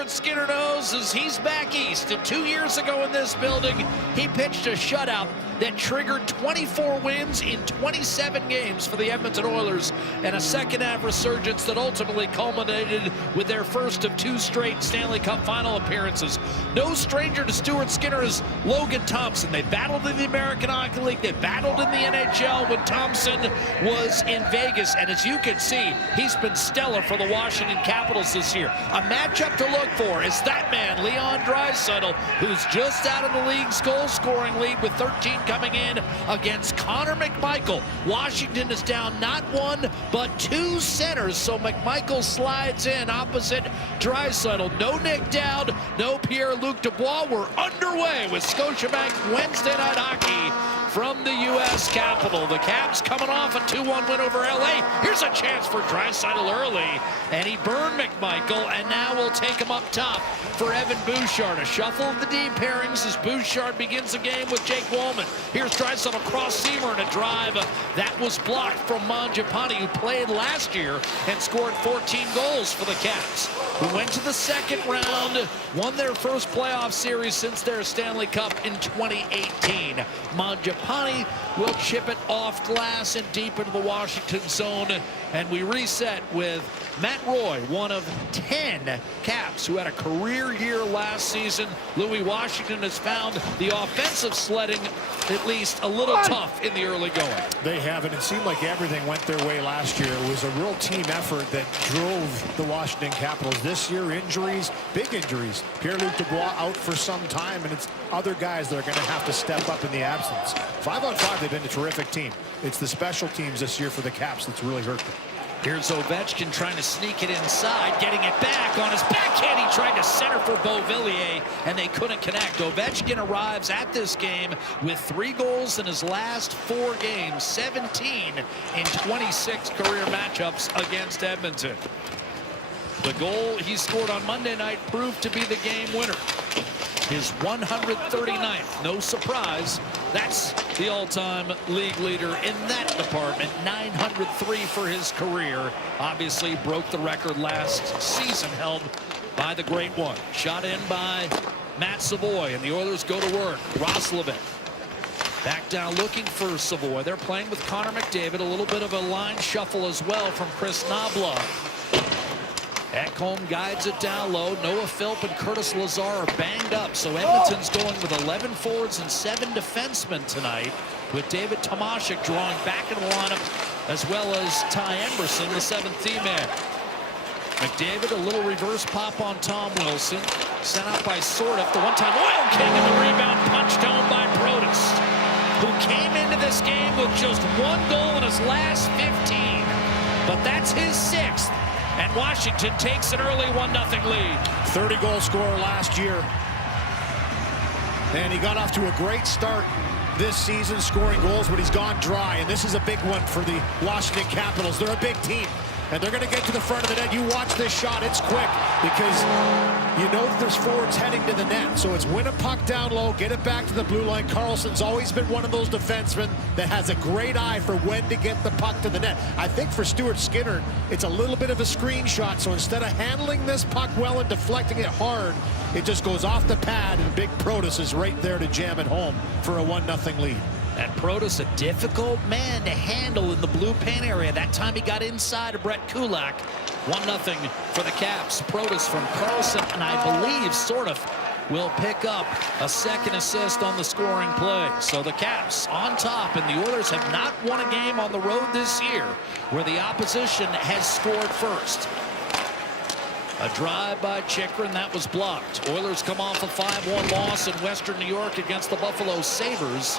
Stuart Skinner knows is he's back east. And 2 years ago in this building, he pitched a shutout that triggered 24 wins in 27 games for the Edmonton Oilers and a second-half resurgence that ultimately culminated with their first of 2 straight Stanley Cup final appearances. No stranger to Stuart Skinner is Logan Thompson. They battled in the American Hockey League. They battled in the NHL when Thompson was in Vegas. And as you can see, he's been stellar for the Washington Capitals this year. A matchup to look for is that man, Leon Draisaitl, who's just out of the league's goal-scoring lead with 13 coming in against Connor McMichael. Washington is down not 1, but 2 centers, so McMichael slides in opposite Draisaitl. No Nick Dowd, no Pierre-Luc Dubois. We're underway with Scotiabank Wednesday Night Hockey from the U.S. Capitol. The Caps coming off a 2-1 win over L.A. Here's a chance for Draisaitl early, and he burned McMichael, and now we'll take him up top for Evan Bouchard. A shuffle of the D pairings as Bouchard begins the game with Jake Walman. Here's Draisaitl cross-seamer and a drive that was blocked from Bonjobi, who played last year and scored 14 goals for the Caps, who went to the second round, won their first playoff series since their Stanley Cup in 2018. Bonjobi will chip it off glass and deep into the Washington zone, and we reset with Matt Roy, one of 10 Caps who had a career year last season. Louis Washington has found the offensive sledding at least a little tough in the early going. They have, and it seemed like everything went their way last year. It was a real team effort that drove the Washington Capitals. This year, injuries, big injuries. Pierre-Luc Dubois out for some time, and it's other guys that are going to have to step up in the absence. 5-on-5, they've been a terrific team. It's the special teams this year for the Caps that's really hurt them. Here's Ovechkin trying to sneak it inside, getting it back on his backhand. He tried to center for Beauvillier, and they couldn't connect. Ovechkin arrives at this game with 3 goals in his last 4 games, 17 in 26 career matchups against Edmonton. The goal he scored on Monday night proved to be the game winner. His 139th, no surprise. That's the all-time league leader in that department. 903 for his career. Obviously broke the record last season held by the great one. Shot in by Matt Savoy, and the Oilers go to work. Roslovic back down looking for Savoy. They're playing with Connor McDavid. A little bit of a line shuffle as well from Chris Knobloch. Ekholm guides it down low. Noah Philp and Curtis Lazar are banged up, so Edmonton's going with 11 forwards and 7 defensemen tonight, with David Tomashik drawing back in the lineup, as well as Ty Emberson, the 7th D-man. McDavid, a little reverse pop on Tom Wilson, sent out by Sordiff. The one-time Oil King, and the rebound punched home by Protas, who came into this game with just 1 goal in his last 15, but that's his 6th. And Washington takes an early 1-0 lead. 30-goal scorer last year. And he got off to a great start this season scoring goals, but he's gone dry. And this is a big one for the Washington Capitals. They're a big team, and they're going to get to the front of the net. You watch this shot. It's quick because you know that there's forwards heading to the net. So it's win a puck down low, get it back to the blue line. Carlson's always been one of those defensemen that has a great eye for when to get the puck to the net. I think for Stuart Skinner, it's a little bit of a screen shot. So instead of handling this puck well and deflecting it hard, it just goes off the pad, and Big Protas is right there to jam it home for a 1-0 lead. And Protas, a difficult man to handle in the blue paint area. That time he got inside of Brett Kulak. 1-0 for the Caps. Protas from Carlson, and I believe Sordiff will pick up a 2nd assist on the scoring play. So the Caps on top, and the Oilers have not won a game on the road this year where the opposition has scored first. A drive by Chychrun, that was blocked. Oilers come off a 5-1 loss in Western New York against the Buffalo Sabres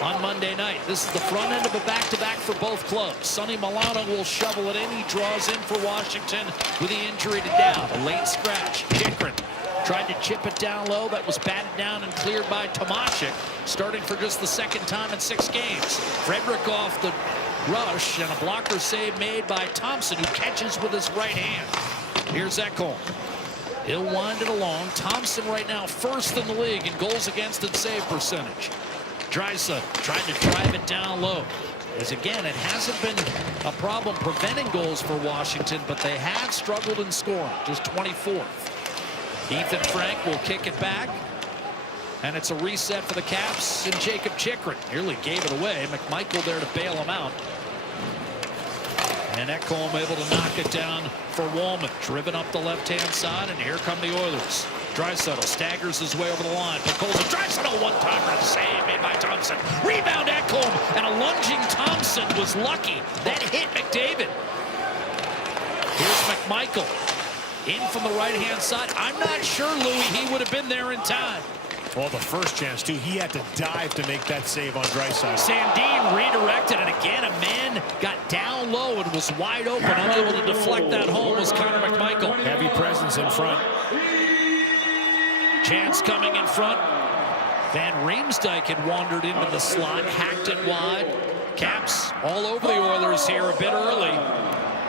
on Monday night. This is the front end of a back-to-back for both clubs. Sonny Milano will shovel it in. He draws in for Washington with the injury to Dowd. A late scratch. Chychrun tried to chip it down low. That was batted down and cleared by Tomashik, starting for just the 2nd time in 6 games. Frederick off the rush, and a blocker save made by Thompson, who catches with his right hand. Here's Ekholm. He'll wind it along. Thompson right now 1st in the league in goals against and save percentage. Draisaitl trying to drive it down low. As again, it hasn't been a problem preventing goals for Washington, but they have struggled in scoring, just 24th. Ethan Frank will kick it back. And it's a reset for the Caps and Jacob Chychrun. Nearly gave it away. McMichael there to bail him out. And Ekholm able to knock it down for Wallman. Driven up the left-hand side, and here come the Oilers. Draisaitl staggers his way over the line. Picolza, Draisaitl one-timer, save made by Thompson. Rebound Ekholm, and a lunging Thompson was lucky. That hit McDavid. Here's McMichael. In from the right-hand side. I'm not sure, Louis, he would have been there in time. Well, the first chance, too, he had to dive to make that save on Draisaitl. Sandin redirected, and again, a man got down low and was wide open. Unable to deflect that home was Connor McMichael. Heavy presence in front. Chance coming in front. Van Riemsdyk had wandered into the slot, hacked it wide. Caps all over the Oilers here a bit early.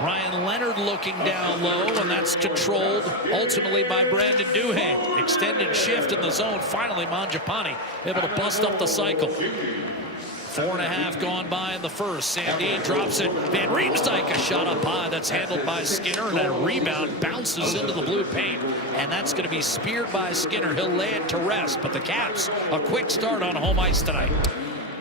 Ryan Leonard looking down low, and that's controlled ultimately by Brandon Duhaime. Extended shift in the zone. Finally, Bonjobi able to bust up the cycle. 4.5 gone by in the first. Sandin drops it. Van Riemsdyk a shot up high. That's handled by Skinner, and a rebound bounces into the blue paint. And that's going to be speared by Skinner. He'll lay it to rest. But the Caps, a quick start on home ice tonight.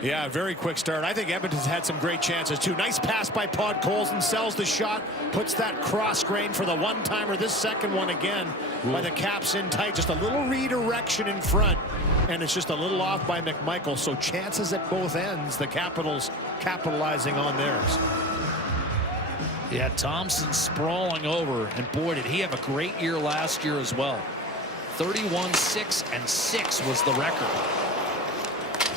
Yeah, very quick start. I think Edmonton's had some great chances, too. Nice pass by Podkolzin, sells the shot, puts that cross grain for the one-timer. This second one again by the Caps in tight. Just a little redirection in front, and it's just a little off by McMichael. So chances at both ends, the Capitals capitalizing on theirs. Yeah, Thompson sprawling over, and boy, did he have a great year last year as well. 31-6-6 was the record.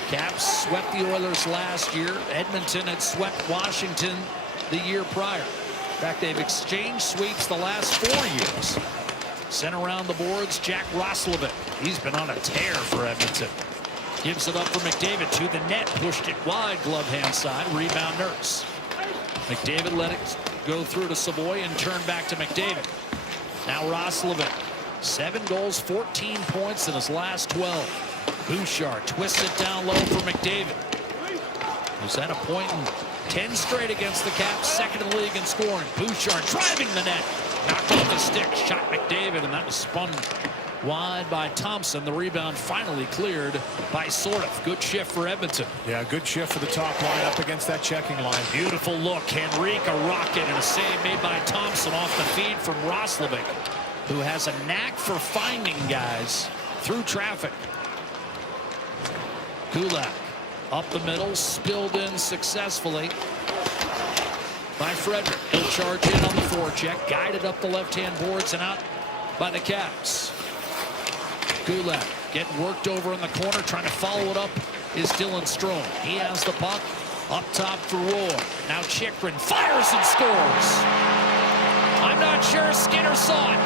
Caps swept the Oilers last year. Edmonton had swept Washington the year prior. In fact, they've exchanged sweeps the last 4 years. Sent around the boards, Jack Roslovic. He's been on a tear for Edmonton. Gives it up for McDavid to the net. Pushed it wide, glove hand side. Rebound Nurse. McDavid let it go through to Savoy and turn back to McDavid. Now Roslovic. 7 goals, 14 points in his last 12. Bouchard twists it down low for McDavid. Who's at a point in 10 straight against the Caps, second in the league in scoring. Bouchard driving the net. Knocked off the stick, shot McDavid, and that was spun wide by Thompson. The rebound finally cleared by Sortif. Good shift for Edmonton. Yeah, good shift for the top line up against that checking line. Beautiful look. Henrique, a rocket, and a save made by Thompson off the feed from Roslovic, who has a knack for finding guys through traffic. Kulak up the middle, spilled in successfully by Frederick. He'll charge in on the forecheck, guided up the left-hand boards and out by the Caps. Kulak getting worked over in the corner, trying to follow it up is Dylan Strome. He has the puck up top for Roy. Now Chychrun fires and scores. I'm not sure Skinner saw it.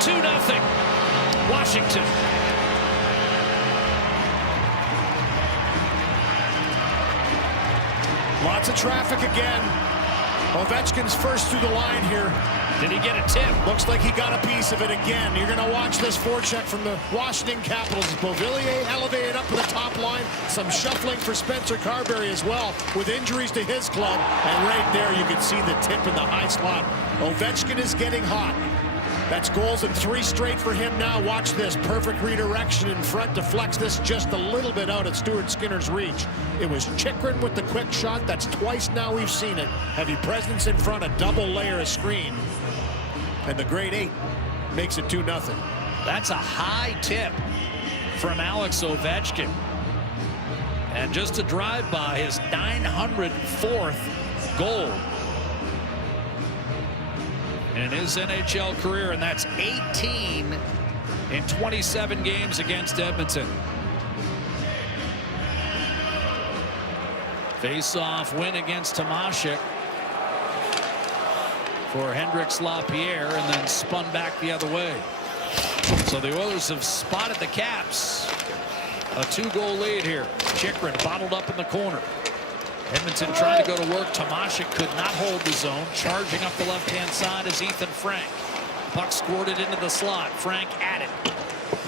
2-0 Washington. Lots of traffic again. Ovechkin's first through the line here. Did he get a tip? Looks like he got a piece of it again. You're going to watch this forecheck from the Washington Capitals. Beauvillier elevated up to the top line. Some shuffling for Spencer Carberry as well, with injuries to his club. And right there you can see the tip in the high slot. Ovechkin is getting hot. That's goals in 3 straight for him now. Watch this. Perfect redirection in front. Deflects this just a little bit out at Stuart Skinner's reach. It was Chychrun with the quick shot. That's twice now we've seen it. Heavy presence in front. A double layer of screen. And the grade 8 makes it 2-0. That's a high tip from Alex Ovechkin. And just to drive by his 904th goal in his NHL career, and that's 18 in 27 games against Edmonton. Face-off win against Tomashik for Hendrix Lapierre, and then spun back the other way. So the Oilers have spotted the Caps. A 2-goal lead here. Chychrun bottled up in the corner. Edmonton trying to go to work. Tomashik could not hold the zone. Charging up the left-hand side is Ethan Frank. Puck squirted into the slot. Frank at it.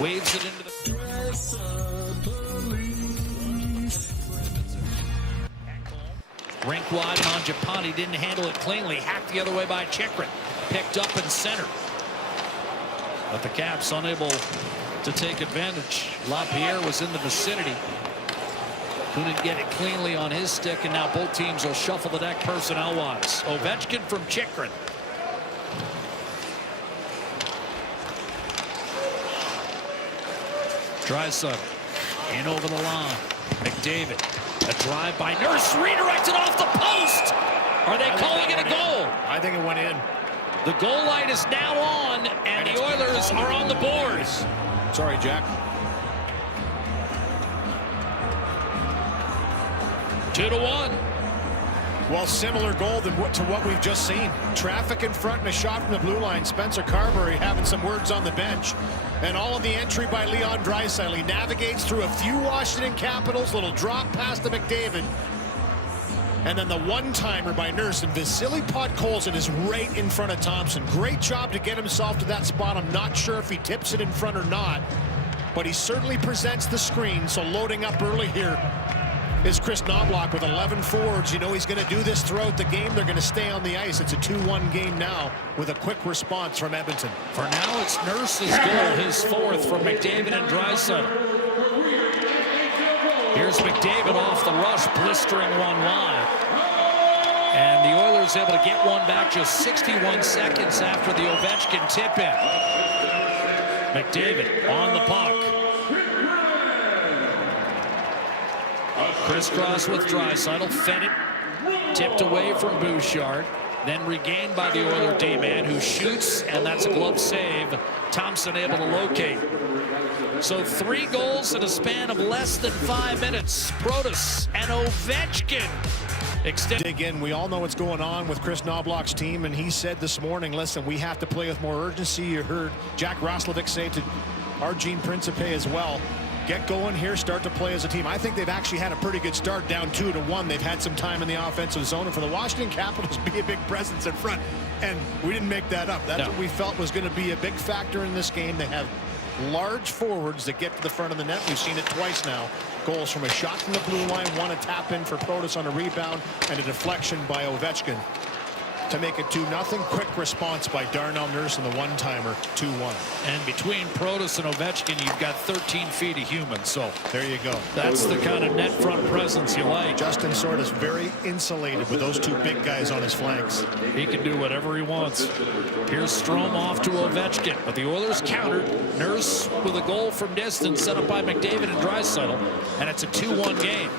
Waves it into the... Rink wide. Bonjobi didn't handle it cleanly. Hacked the other way by Chychrun. Picked up and centered. But the Caps unable to take advantage. LaPierre was in the vicinity. Couldn't get it cleanly on his stick, and now both teams will shuffle the deck personnel-wise. Ovechkin from Chychrun. Draisaitl in over the line. McDavid. A drive by Nurse, redirected off the post. Are they calling it a goal? I think it went in. The goal light is now on, and the Oilers are on the board. Sorry, Jack. 2-1. Well, similar goal to what we've just seen. Traffic in front and a shot from the blue line. Spencer Carberry having some words on the bench. And all of the entry by Leon Draisaitl. He navigates through a few Washington Capitals. Little drop pass to McDavid. And then the one-timer by Nurse, and Vasily Podkolzin is right in front of Thompson. Great job to get himself to that spot. I'm not sure if he tips it in front or not, but he certainly presents the screen. So loading up early here is Chris Knoblauch with 11 forwards. You know he's going to do this throughout the game. They're going to stay on the ice. It's a 2-1 game now with a quick response from Edmonton. For now, it's Nurse's goal, his fourth from McDavid and Draisaitl. Here's McDavid off the rush, blistering one wide. And the Oilers able to get one back just 61 seconds after the Ovechkin tip-in. McDavid on the puck. Crisscross with Draisaitl, fed it, tipped away from Bouchard, then regained by the Oiler D-man, who shoots, and that's a glove save. Thompson able to locate. So 3 goals in a span of less than 5 minutes. Protas and Ovechkin Dig in. We all know what's going on with Chris Knoblauch's team, and he said this morning, listen, we have to play with more urgency. You heard Jack Roslovic say to Arjen Principe as well, get going here, start to play as a team. I think they've actually had a pretty good start, down 2-1. They've had some time in the offensive zone, and for the Washington Capitals be a big presence in front, and we didn't make that up. That's what we felt was going to be a big factor in this game. They have large forwards that get to the front of the net. We've seen it twice now. Goals from a shot from the blue line, one a tap in for Protas on a rebound, and a deflection by Ovechkin to make it 2-0. Quick response by Darnell Nurse and the one-timer, 2-1. And between Protas and Ovechkin, you've got 13 feet of human. So there you go. That's the kind of net front presence you like. Justin Sordas very insulated with those 2 big guys on his flanks. He can do whatever he wants. Here's Strome off to Ovechkin, but the Oilers countered. Nurse with a goal from distance set up by McDavid and Draisaitl, and it's a 2-1 game.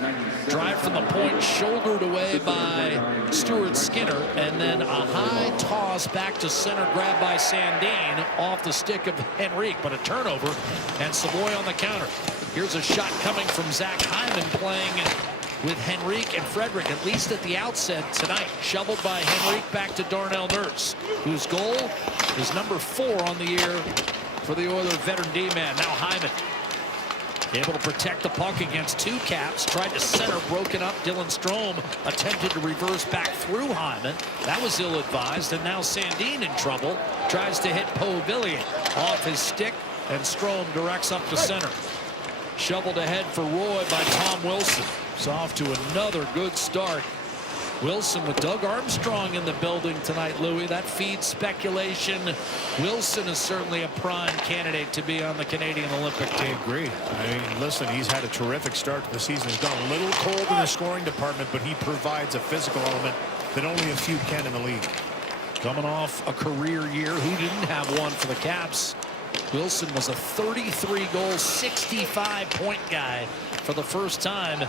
Drive from the point, shouldered away by Stuart Skinner, and then a high toss back to center, grabbed by Sandin off the stick of Henrique, but a turnover, and Savoy on the counter. Here's a shot coming from Zach Hyman, playing with Henrique and Frederick, at least at the outset tonight. Shoveled by Henrique back to Darnell Nurse, whose goal is number 4 on the year for the Oilers veteran D-man. Now Hyman able to protect the puck against 2 Caps. Tried to center, broken up. Dylan Strome attempted to reverse back through Hyman. That was ill-advised, and now Sandin in trouble. Tries to hit Povillier off his stick, and Strome directs up to center. Shoveled ahead for Roy by Tom Wilson. It's off to another good start. Wilson with Doug Armstrong in the building tonight, Louis. That feeds speculation. Wilson is certainly a prime candidate to be on the Canadian Olympic team. I agree. I mean, listen, he's had a terrific start to the season. He's gone a little cold in the scoring department, but he provides a physical element that only a few can in the league. Coming off a career year, who didn't have one for the Caps? Wilson was a 33-goal, 65-point guy for the first time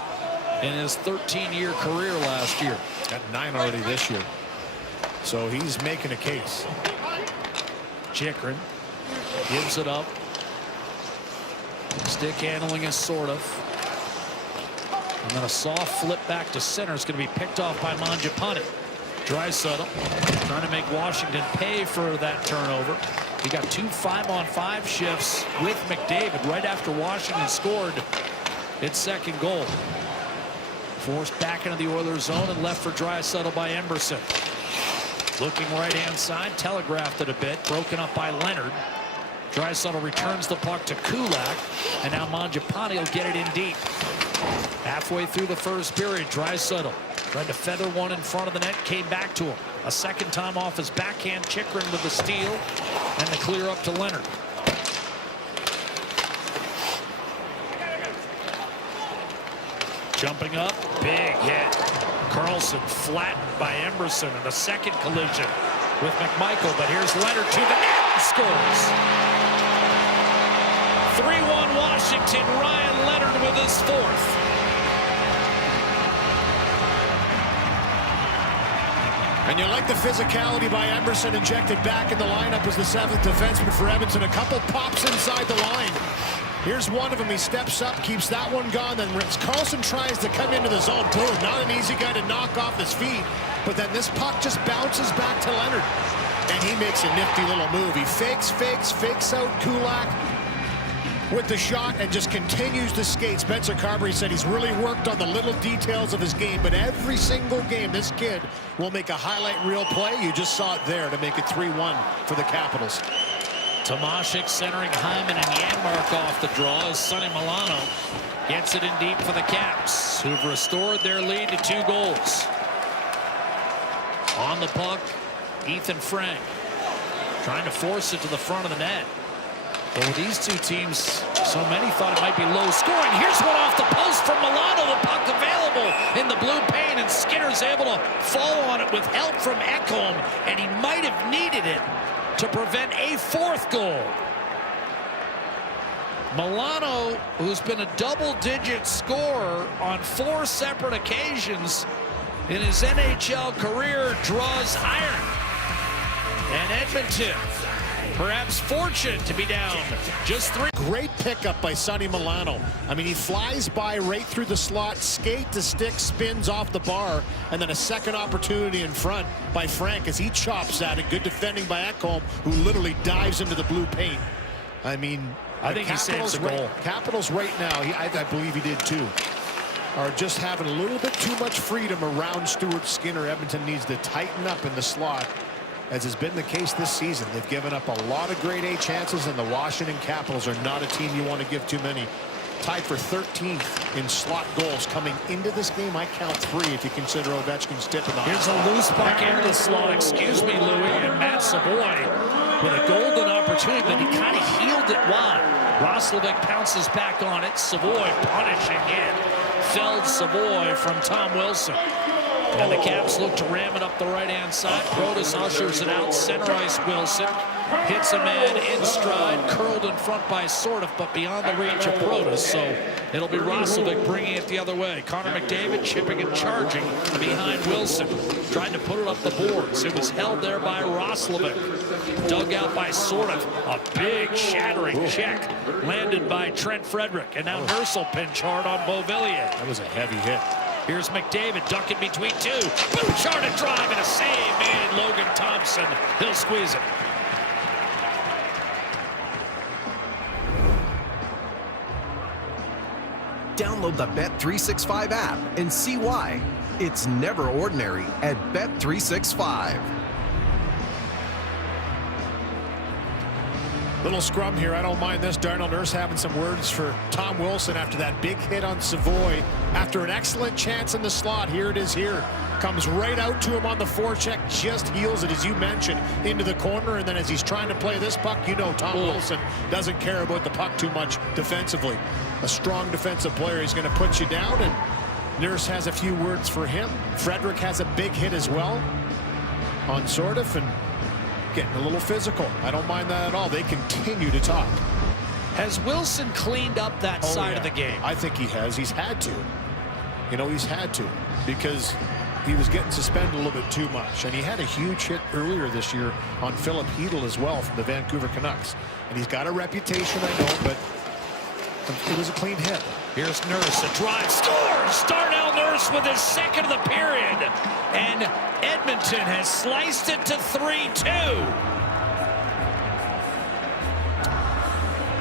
in his 13-year career last year. Got 9 already this year. So he's making a case. Chychrun gives it up. Stick handling is sort of. And then a soft flip back to center is going to be picked off by Mangiapane. Draisaitl trying to make Washington pay for that turnover. He got 2 5-on-5 shifts with McDavid right after Washington scored its second goal. Forced back into the Oilers zone and left for Draisaitl by Emberson. Looking right-hand side, telegraphed it a bit, broken up by Leonard. Draisaitl returns the puck to Kulak, and now Mangiapane will get it in deep. Halfway through the first period, Draisaitl tried to feather one in front of the net, came back to him. A second time off his backhand, Chychrun with the steal, and the clear up to Leonard. Jumping up, big hit. Carlson flattened by Emerson in the second collision with McMichael, but here's Leonard to the net and scores. 3-1 Washington. Ryan Leonard with his fourth. And you like the physicality by Emerson, injected back in the lineup as the seventh defenseman for Edmonton. A couple pops inside the line. Here's one of them. He steps up, keeps that one gone. Then Carlson tries to come into the zone. Boom, not an easy guy to knock off his feet. But then this puck just bounces back to Leonard. And he makes a nifty little move. He fakes out Kulak with the shot and just continues to skate. Spencer Carberry said he's really worked on the little details of his game, but every single game this kid will make a highlight reel play. You just saw it there to make it 3-1 for the Capitals. Tomashik centering Hyman and Janmark off the draw as Sonny Milano gets it in deep for the Caps, who've restored their lead to 2 goals. On the puck, Ethan Frank trying to force it to the front of the net. But with these two teams, so many thought it might be low scoring. Here's one off the post from Milano. The puck available in the blue paint, and Skinner's able to fall on it with help from Ekholm, and he might have needed it to prevent a 4th goal. Milano, who's been a double-digit scorer on 4 separate occasions in his NHL career, draws iron. And Edmonton, perhaps fortunate to be down just 3. Great pickup by Sonny Milano. I mean, he flies by right through the slot, skate to stick, spins off the bar, and then a second opportunity in front by Frank as he chops at it. Good defending by Ekholm, who literally dives into the blue paint. I mean, I think he saves the goal. Capitals right now, I believe he did too, are just having a little bit too much freedom around Stuart Skinner. Edmonton needs to tighten up in the slot, as has been the case this season. They've given up a lot of grade A chances, and the Washington Capitals are not a team you want to give too many. Tied for 13th in slot goals coming into this game. I count 3 if you consider Ovechkin's tip in the Here's a loose puck into the slot. Excuse me, Louis. And Matt Savoy with a golden opportunity, but he kind of healed it wide. Roslovic pounces back on it. Savoy punishing it. Felled Savoy from Tom Wilson. And the Caps look to ram it up the right-hand side. Protas ushers it out. Center ice Wilson. Hits a man in stride. Curled in front by Sortif, but beyond the reach of Protas. So it'll be Roslovic bringing it the other way. Connor McDavid chipping and charging behind Wilson. Trying to put it up the boards. It was held there by Roslovic. Dug out by Sortif. A big shattering check. Landed by Trent Frederick. And now Nurse will pinch hard on Beauvillier. That was a heavy hit. Here's McDavid ducking between 2. Bouchard a drive and a save made. Logan Thompson. He'll squeeze it. Download the Bet365 app and see why. It's never ordinary at Bet365. Little scrum here. I don't mind this. Darnell Nurse having some words for Tom Wilson after that big hit on Savoy. After an excellent chance in the slot, here it is here. Comes right out to him on the forecheck, just heels it, as you mentioned, into the corner. And then as he's trying to play this puck, you know Tom Wilson doesn't care about the puck too much defensively. A strong defensive player. He's going to put you down, and Nurse has a few words for him. Frederick has a big hit as well on Sortif, and getting a little physical. I don't mind that at all. They continue to talk. Has Wilson cleaned up that side of the game? I think he has. He's had to. You know, he's had to, because he was getting suspended a little bit too much. And he had a huge hit earlier this year on Philip Hedl as well from the Vancouver Canucks. And he's got a reputation, I know, but it was a clean hit. Here's Nurse, a drive, scores! Darnell Nurse with his second of the period. And Edmonton has sliced it to 3-2.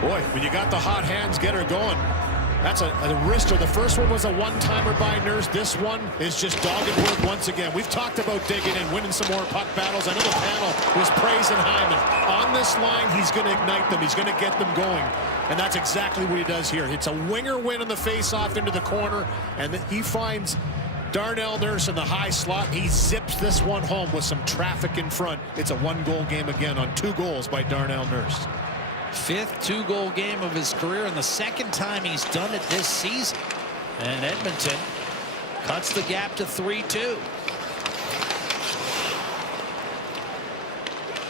Boy, when you got the hot hands, get her going. That's a wrister. The first one was a one-timer by Nurse. This one is just dogged work once again. We've talked about digging in, winning some more puck battles. I know the panel was praising Hyman. On this line, he's going to ignite them. He's going to get them going. And that's exactly what he does here. It's a winger win on the face-off into the corner, and he finds Darnell Nurse in the high slot. He zips this one home with some traffic in front. It's a one-goal game again on 2 goals by Darnell Nurse. 5th 2-goal game of his career, and the 2nd time he's done it this season. And Edmonton cuts the gap to 3-2.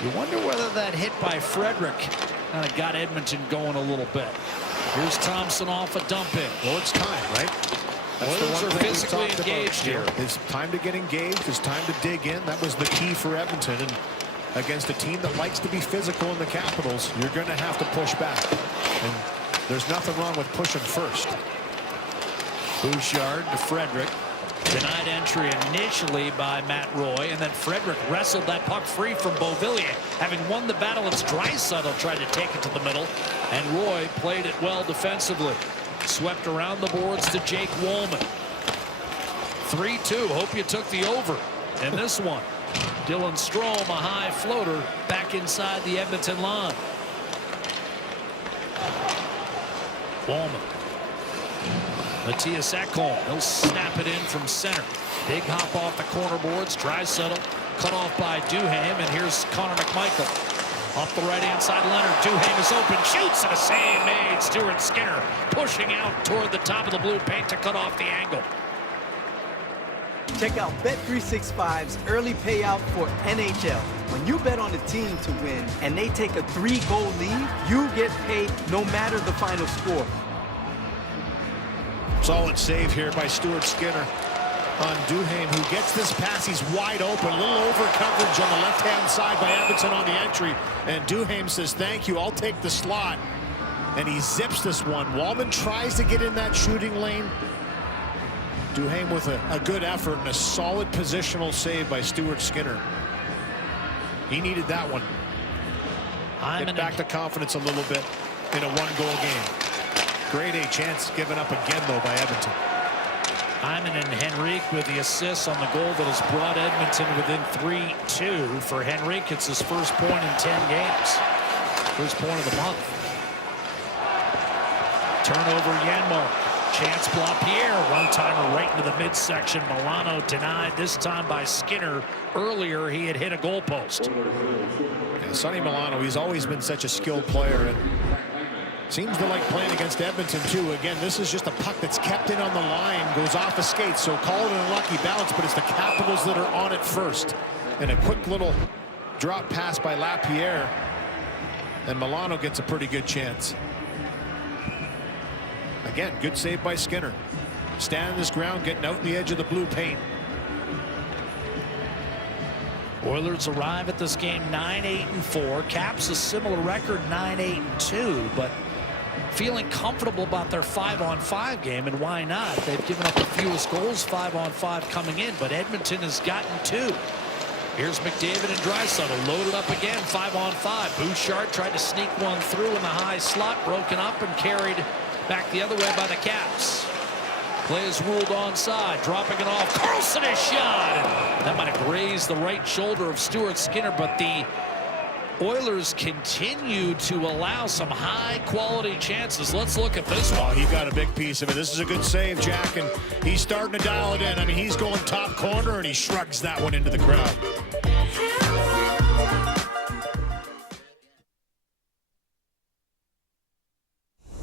You wonder whether that hit by Frederick kind of got Edmonton going a little bit. Here's Thompson off a dump in. Well, it's time, right? That's Oilers are physically engaged here. It's time to get engaged. It's time to dig in. That was the key for Edmonton. And against a team that likes to be physical in the Capitals, you're going to have to push back. And there's nothing wrong with pushing first. Bouchard to Frederick. Denied entry initially by Matt Roy, and then Frederick wrestled that puck free from Beauvillier. Having won the battle, it's Draisaitl tried to take it to the middle, and Roy played it well defensively. Swept around the boards to Jake Woolman. 3-2. Hope you took the over in this one. Dylan Strome, a high floater, back inside the Edmonton line. Woolman. Matthias Ekholm, he'll snap it in from center. Big hop off the corner boards. Draisaitl cut off by Duhaime, and here's Connor McMichael. Off the right-hand side, Leonard. Duhaime is open, shoots, and a save made. Stuart Skinner pushing out toward the top of the blue paint to cut off the angle. Check out Bet365's early payout for NHL. When you bet on a team to win and they take a 3-goal lead, you get paid no matter the final score. Solid save here by Stuart Skinner on Duhaime, who gets this pass. He's wide open. A little over coverage on the left-hand side by Edmonton on the entry. And Duhaime says, thank you, I'll take the slot. And he zips this one. Walman tries to get in that shooting lane. Duhaime with a good effort and a solid positional save by Stuart Skinner. He needed that one. Get back to confidence a little bit in a one-goal game. Grade A chance given up again, though, by Edmonton. Hyman and Henrique with the assists on the goal that has brought Edmonton within 3-2. For Henrique, it's his first point in 10 games. First point of the month. Turnover, Janmark. Chance, Blapierre. One-timer right into the midsection. Milano denied, this time by Skinner. Earlier, he had hit a goalpost. Yeah, Sonny Milano, he's always been such a skilled player. And seems to like playing against Edmonton, too. Again, this is just a puck that's kept in on the line, goes off the skates, so call it an unlucky bounce, but it's the Capitals that are on it first. And a quick little drop pass by Lapierre, and Milano gets a pretty good chance. Again, good save by Skinner. Standing his ground, getting out in the edge of the blue paint. Oilers arrive at this game 9-8-4. Caps a similar record, 9-8-2, but feeling comfortable about their 5-on-5 game, and why not? They've given up the fewest goals 5-on-5 coming in, but Edmonton has gotten 2. Here's McDavid and Draisaitl loaded up again, 5-on-5. Bouchard tried to sneak one through in the high slot, broken up and carried back the other way by the Caps. Play is ruled onside, dropping it off. Carlson is shot. That might have grazed the right shoulder of Stuart Skinner, but the Oilers continue to allow some high-quality chances. Let's look at this one. Oh, he got a big piece of it. This is a good save, Jack, and he's starting to dial it in. I mean, he's going top corner, and he shrugs that one into the crowd.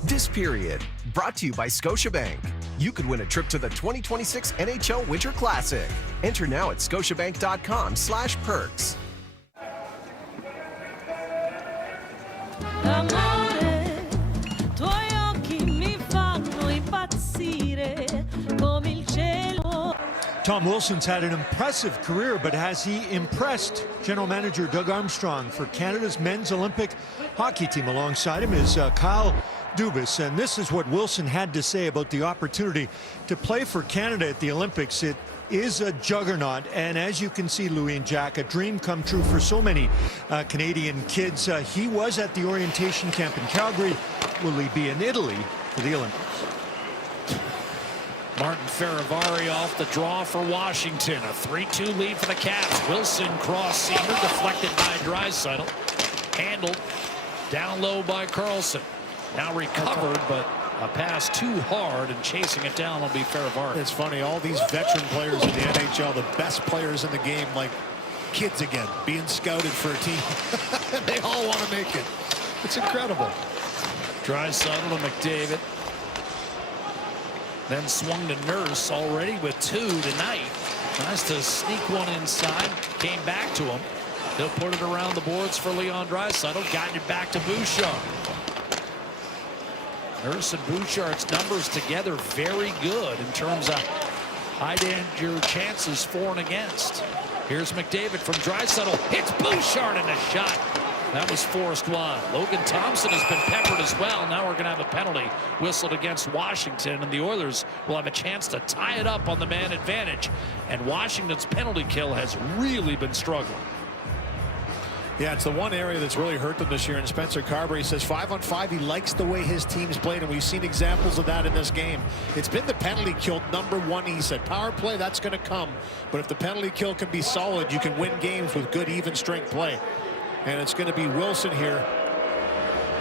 This period brought to you by Scotiabank. You could win a trip to the 2026 NHL Winter Classic. Enter now at scotiabank.com/perks. Tom Wilson's had an impressive career, but has he impressed General Manager Doug Armstrong for Canada's men's Olympic hockey team? Alongside him is Kyle Dubas, and this is what Wilson had to say about the opportunity to play for Canada at the Olympics. It is a juggernaut, and as you can see, Louis and Jack, a dream come true for so many Canadian kids. He was at the orientation camp in Calgary. Will he be in Italy for the Olympics? Martin Ferravari off the draw for Washington. A 3-2 lead for the Caps. Wilson cross-seamer deflected by Draisaitl. Handled down low by Carlson. Now recovered, but a pass too hard, and chasing it down will be Ferravari. It's funny, all these veteran players in the NHL, the best players in the game, like kids again, being scouted for a team. They all want to make it. It's incredible. Draisaitl to McDavid. Then swung to Nurse, already with 2 tonight. Tries to sneak one inside. Came back to him. He'll put it around the boards for Leon Draisaitl. Gotten it back to Bouchard. Nurse and Bouchard's numbers together very good in terms of high danger chances for and against. Here's McDavid from Draisaitl. Hits Bouchard in a shot. That was forced wide. Logan Thompson has been peppered as well. Now we're going to have a penalty whistled against Washington, and the Oilers will have a chance to tie it up on the man advantage. And Washington's penalty kill has really been struggling. Yeah, it's the one area that's really hurt them this year. And Spencer Carberry says 5-on-5, he likes the way his team's played, and we've seen examples of that in this game. It's been the penalty kill #1. He said power play, that's going to come, but if the penalty kill can be solid, you can win games with good even strength play. And it's going to be Wilson here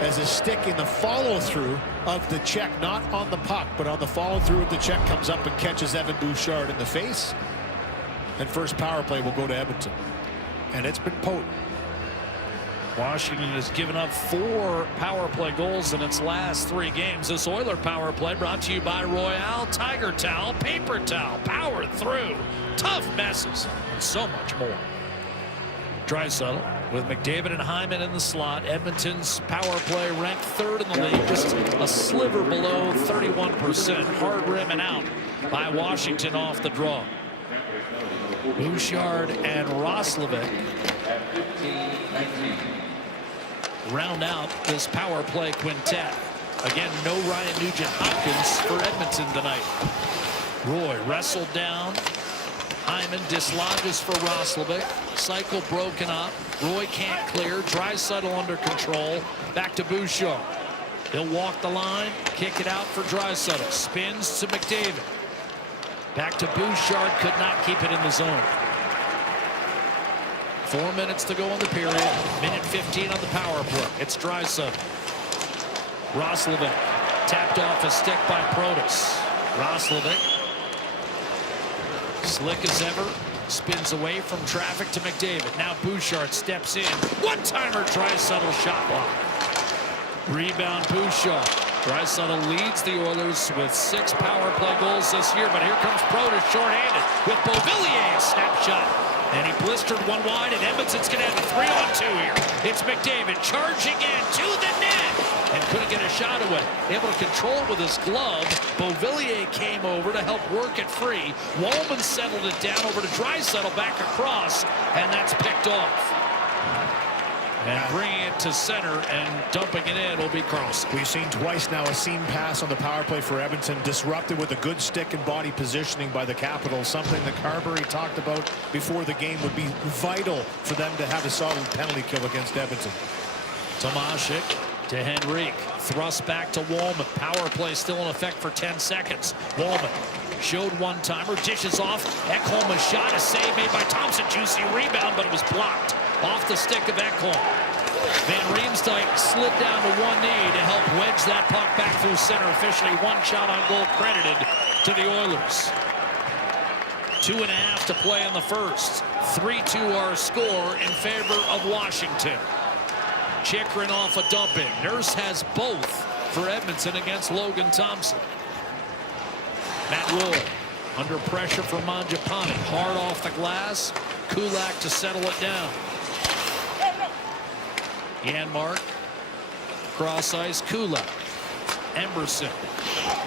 as a stick in the follow-through of the check, not on the puck, but on the follow-through of the check, comes up and catches Evan Bouchard in the face. And first power play will go to Edmonton, and it's been potent. Washington has given up 4 power play goals in its last 3 games. This Oiler power play brought to you by Royale Tiger Towel, Paper Towel, powered through tough messes, and so much more. Draisaitl with McDavid and Hyman in the slot. Edmonton's power play ranked 3rd in the league, just a sliver below 31%. Hard rim and out by Washington off the draw. Bouchard and Roslovic round out this power play quintet. Again, no Ryan Nugent-Hopkins for Edmonton tonight. Roy wrestled down. Hyman dislodges for Roslovic. Cycle broken up. Roy can't clear. Draisaitl under control. Back to Bouchard. He'll walk the line. Kick it out for Draisaitl. Spins to McDavid. Back to Bouchard. Could not keep it in the zone. 4 minutes to go in the period. Minute 15 on the power play. It's Draisaitl. Roslovic tapped off a stick by Protas. Roslovic, slick as ever, spins away from traffic to McDavid. Now Bouchard steps in. One-timer Draisaitl shot block. Rebound Bouchard. Draisaitl leads the Oilers with 6 power play goals this year, but here comes Protas short-handed with Beauvillier, a snapshot. And he blistered one wide, and Edmonton's going to have a 3-on-2 here. It's McDavid charging in to the net and couldn't get a shot away. Able to control it with his glove. Beauvillier came over to help work it free. Wallman settled it down over to Draisaitl back across, and that's picked off. And bringing it to center and dumping it in will be Carlson. We've seen twice now a seam pass on the power play for Edmonton, disrupted with a good stick and body positioning by the Capitals, something that Carberry talked about before the game would be vital for them to have a solid penalty kill against Edmonton. Tomashik to Henrique. Thrust back to Wallman. Power play still in effect for 10 seconds. Wallman showed one-timer. Dishes off. Ekholm a shot. A save made by Thompson. Juicy rebound, but it was blocked off the stick of Ekholm. Van Riemsdyk slid down to one knee to help wedge that puck back through center. Officially 1 shot on goal credited to the Oilers. 2.5 to play in the first. 3-2 our score in favor of Washington. Chychrun off a dump-in. Nurse has both for Edmonton against Logan Thompson. Matt Roy under pressure from Mangiapane. Hard off the glass. Kulak to settle it down. Janmark. Cross ice. Kulak. Emberson.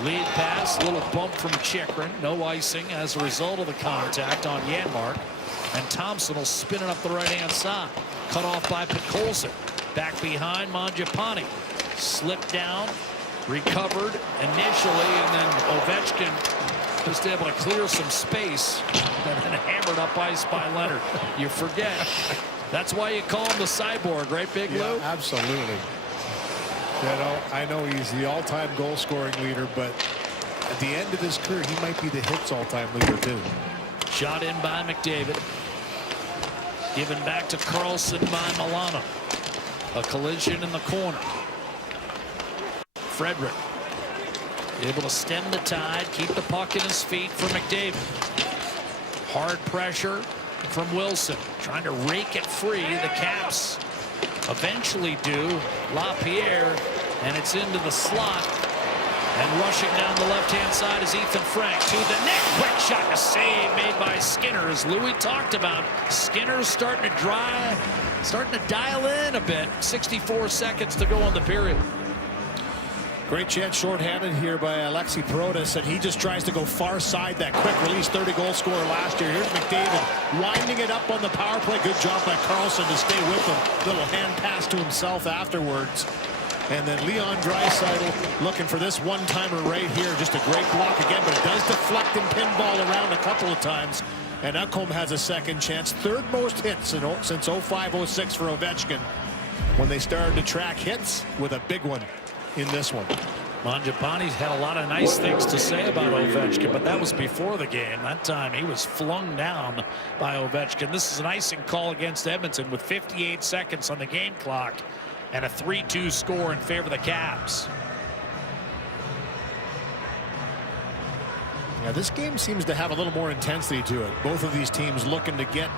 Lead pass. Little bump from Chychrun. No icing as a result of the contact on Janmark. And Thompson will spin it up the right-hand side. Cut off by Podkolzin. Back behind Mangiapane. Slipped down. Recovered initially. And then Ovechkin just able to clear some space. And then hammered up ice by Leonard. You forget. That's why you call him the cyborg, right, Big Lou? Absolutely. You know, I know he's the all-time goal-scoring leader, but at the end of his career, he might be the hits all-time leader, too. Shot in by McDavid. Given back to Carlson by Milano. A collision in the corner. Frederick able to stem the tide, keep the puck in his feet for McDavid. Hard pressure from Wilson, trying to rake it free. The Caps eventually do. LaPierre, and it's into the slot. And rushing down the left-hand side is Ethan Frank to the net. Quick shot, a save made by Skinner. As Louis talked about, Skinner's starting to dial in a bit. 64 seconds to go on the period. Great chance shorthanded here by Alexi Protas, and he just tries to go far side. That quick release 30-goal scorer last year. Here's McDavid winding it up on the power play. Good job by Carlson to stay with him. Little hand pass to himself afterwards. And then Leon Draisaitl looking for this one-timer right here. Just a great block again, but it does deflect and pinball around a couple of times. And Ekholm has a second chance. Third most hits since 05-06 for Ovechkin, when they started to track hits with a big one in this one. Bonjobi's had a lot of nice things to say about Ovechkin, but that was before the game. That time he was flung down by Ovechkin. This is an icing call against Edmonton with 58 seconds on the game clock and a 3-2 score in favor of the Caps. Yeah, this game seems to have a little more intensity to it. Both of these teams looking to get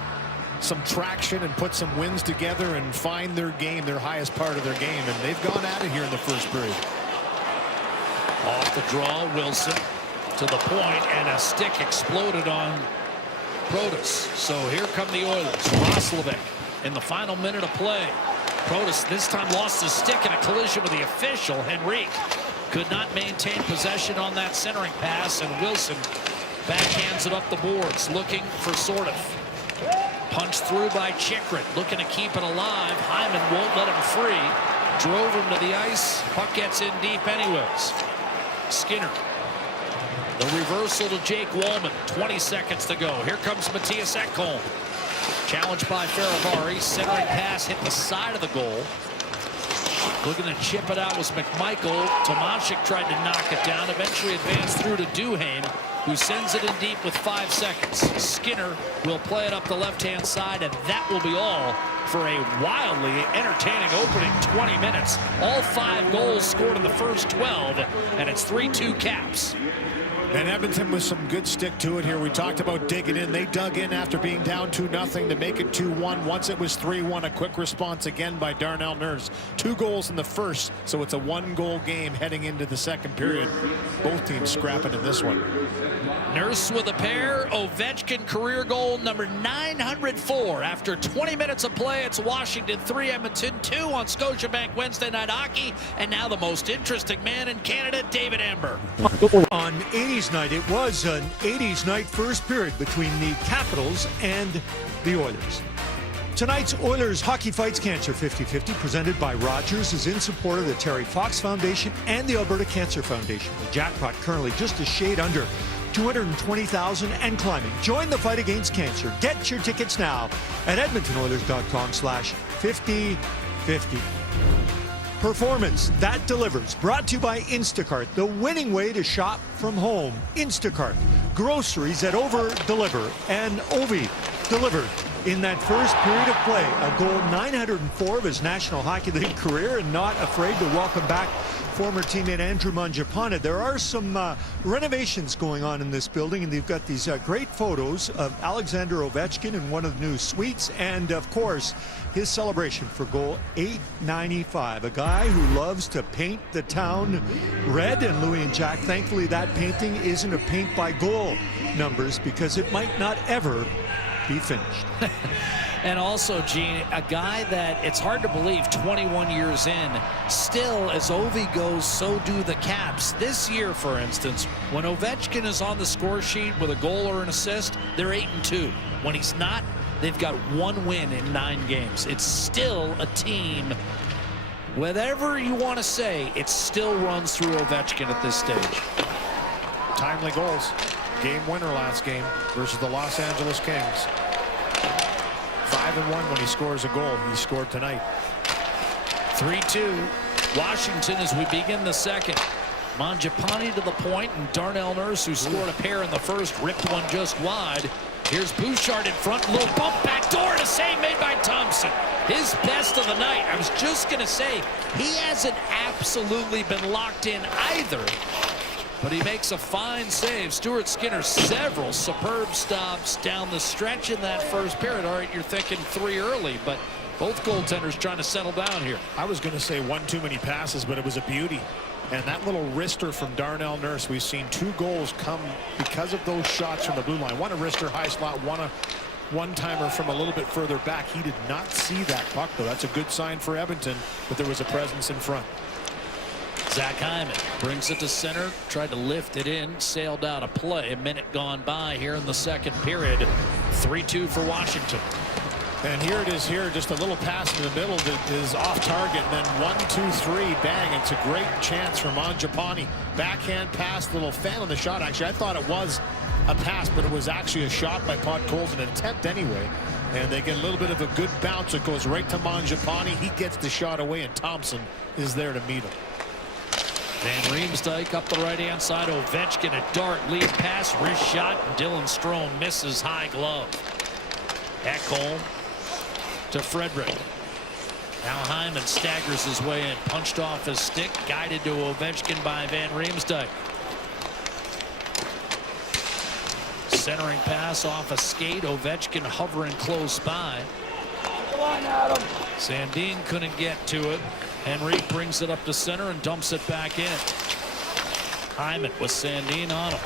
some traction and put some wins together and find their game, their highest part of their game, and they've gone at it here in the first period. Off the draw, Wilson to the point, and a stick exploded on Protas. So here come the Oilers. Roslovic in the final minute of play. Protas this time lost his stick in a collision with the official. Henrique could not maintain possession on that centering pass, and Wilson backhands it up the boards, looking for Sortif. Punched through by Chikrin, looking to keep it alive. Hyman won't let him free. Drove him to the ice. Puck gets in deep anyways. Skinner. The reversal to Jake Wallman. 20 seconds to go. Here comes Mattias Ekholm. Challenged by Faravari. Centering pass hit the side of the goal. Looking to chip it out was McMichael. Tomasik tried to knock it down. Eventually advanced through to Duhaime, who sends it in deep with 5 seconds. Skinner will play it up the left-hand side, and that will be all for a wildly entertaining opening 20 minutes. All 5 goals scored in the first 12, and it's 3-2 Caps. And Edmonton with some good stick to it here. We talked about digging in. They dug in after being down 2-0 to make it 2-1. Once it was 3-1, a quick response again by Darnell Nurse. 2 goals in the first, so it's a 1-goal game heading into the second period. Both teams scrapping in this one. Nurse with a pair. Ovechkin career goal number 904. After 20 minutes of play, it's Washington 3, Edmonton 2 on Scotiabank Wednesday Night Hockey. And now the most interesting man in Canada, David Amber. On 80s night, it was an 80s night first period between the Capitals and the Oilers. Tonight's Oilers Hockey Fights Cancer 50-50, presented by Rogers, is in support of the Terry Fox Foundation and the Alberta Cancer Foundation. The jackpot currently just a shade under $220,000 and climbing. Join the fight against cancer. Get your tickets now at edmontonoilers.com/50-50. Performance that delivers. Brought to you by Instacart, the winning way to shop from home. Instacart, groceries that over-deliver, and Ovi delivered in that first period of play. A goal 904 of his National Hockey League career, and not afraid to welcome back former teammate Andrew Mangiapane. There are some renovations going on in this building, and they've got these great photos of Alexander Ovechkin in one of the new suites, and of course his celebration for goal 895. A guy who loves to paint the town red. And Louis and Jack, thankfully that painting isn't a paint by goal numbers, because it might not ever be finished. And also, Gene, a guy that it's hard to believe 21 years in, still as Ovi goes, so do the Caps. This year, for instance, when Ovechkin is on the score sheet with a goal or an assist, they're 8-2. When he's not, they've got 1 win in 9 games. It's still a team, whatever you want to say, it still runs through Ovechkin at this stage. Timely goals. Game winner last game versus the Los Angeles Kings. 5-1 when he scores a goal. He scored tonight. 3-2 Washington as we begin the second. Mangiapane to the point, and Darnell Nurse, who scored a pair in the first, ripped one just wide. Here's Bouchard in front, little bump back door, and a save made by Thompson. His best of the night. I was just going to say, he hasn't absolutely been locked in either, but he makes a fine save. Stuart Skinner, several superb stops down the stretch in that first period. All right, you're thinking 3 early, but Both goaltenders trying to settle down here. I was going to say one too many passes, but it was a beauty. And that little wrister from Darnell Nurse, we've seen 2 goals come because of those shots from the blue line. One a wrister high slot, one a one-timer from a little bit further back. He did not see that puck, though. That's a good sign for Edmonton, but there was a presence in front. Zach Hyman brings it to center, tried to lift it in, sailed out of play. A minute gone by here in the second period. 3-2 for Washington. And here it is here, just a little pass in the middle that is off target, and then 1, 2, 3, bang. It's a great chance for Bonjobi. Backhand pass, little fan on the shot. Actually, I thought it was a pass, but it was actually a shot by Podkolzin, an attempt anyway. And they get a little bit of a good bounce. It goes right to Bonjobi. He gets the shot away, and Thompson is there to meet him. Van Riemsdyk up the right-hand side. Ovechkin a dart lead pass, wrist shot. Dylan Strome misses high glove. Ekholm to Frederick. Now Hyman staggers his way in, punched off his stick, guided to Ovechkin by Van Riemsdyk. Centering pass off a skate. Ovechkin hovering close by. Come on, Adam. Sandin couldn't get to it. Henry brings it up to center and dumps it back in. Hyman with Sandin on him.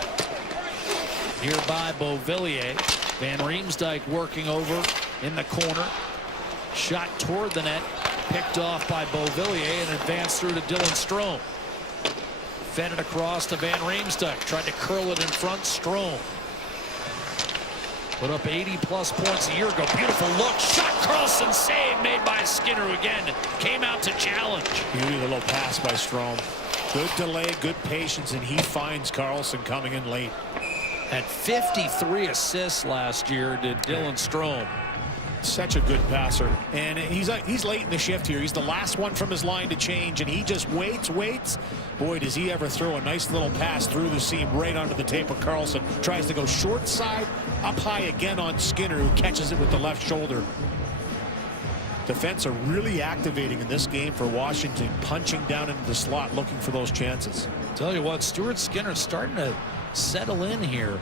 Nearby Beauvillier. Van Riemsdyk working over in the corner. Shot toward the net. Picked off by Beauvillier and advanced through to Dylan Strome. Fed it across to Van Riemsdyk. Tried to curl it in front. Strome. Put up 80-plus points a year ago. Beautiful look. Shot. Carlson save made by Skinner, who again came out to challenge. Beauty, the little pass by Strome. Good delay, good patience, and he finds Carlson coming in late. Had 53 assists last year, did Dylan Strome. Such a good passer, and he's late in the shift here. He's the last one from his line to change, and he just waits. Boy, does he ever throw a nice little pass through the seam right onto the tape of Carlson. Tries to go short side, up high again on Skinner, who catches it with the left shoulder. Defense are really activating in this game for Washington, punching down into the slot, looking for those chances. Tell you what, Stuart Skinner's starting to settle in here.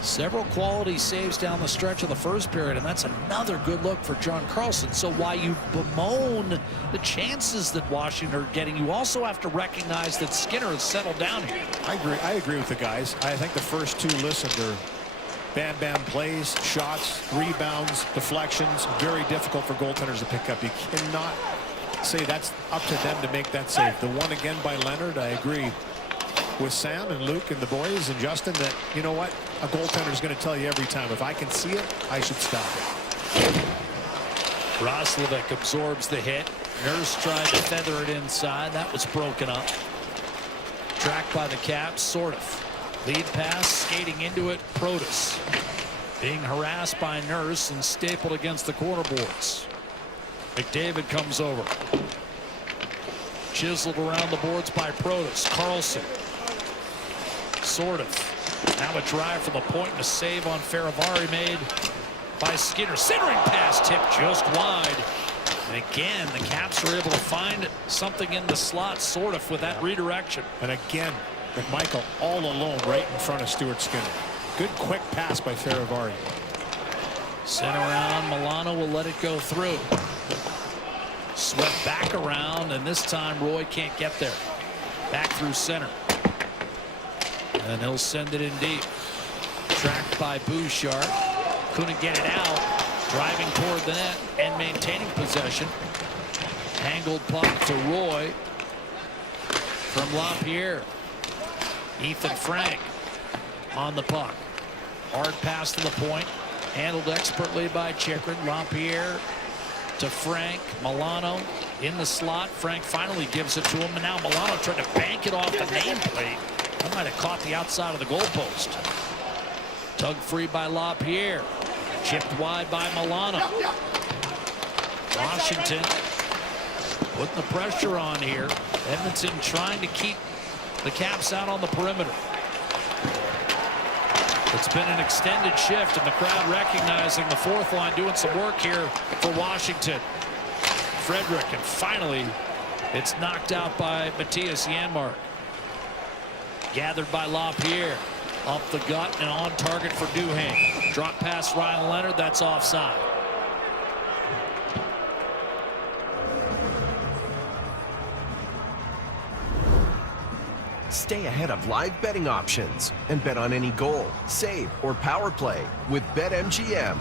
Several quality saves down the stretch of the first period, and that's another good look for John Carlson. So while you bemoan the chances that Washington are getting, you also have to recognize that Skinner has settled down here. I agree with the guys. I think the first 2 listened are bam plays, shots, rebounds, deflections. Very difficult for goaltenders to pick up. You cannot say that's up to them to make that save. The one again by Leonard, I agree with Sam and Luke and the boys and Justin that, you know what, a goaltender is going to tell you every time, if I can see it, I should stop it. Roslovic absorbs the hit. Nurse tried to feather it inside. That was broken up. Tracked by the Caps, sort of. Lead pass, skating into it, Protas. Being harassed by Nurse and stapled against the corner boards. McDavid comes over. Chiseled around the boards by Protas. Carlson. Sort of. Now a drive from the point and a save on Faravari made by Skinner. Centering pass tipped just wide. And again, the Caps are able to find something in the slot, sort of, with that redirection. And again, McMichael all alone right in front of Stuart Skinner. Good quick pass by Faravari. Sent around. Milano will let it go through. Swept back around, and this time Roy can't get there. Back through center. And he'll send it in deep. Tracked by Bouchard. Couldn't get it out. Driving toward the net and maintaining possession. Angled puck to Roy. From LaPierre. Ethan Frank on the puck. Hard pass to the point. Handled expertly by Chikrin. LaPierre to Frank. Milano in the slot. Frank finally gives it to him. And now Milano tried to bank it off the nameplate. That might have caught the outside of the goalpost. Tug free by LaPierre. Chipped wide by Milano. Washington putting the pressure on here. Edmonton trying to keep the Caps out on the perimeter. It's been an extended shift, and the crowd recognizing the fourth line doing some work here for Washington. Frederick, and finally it's knocked out by Matthias Janmark. Gathered by LaPierre. Up the gut and on target for Duhaime. Drop past Ryan Leonard. That's offside. Stay ahead of live betting options and bet on any goal, save, or power play with BetMGM.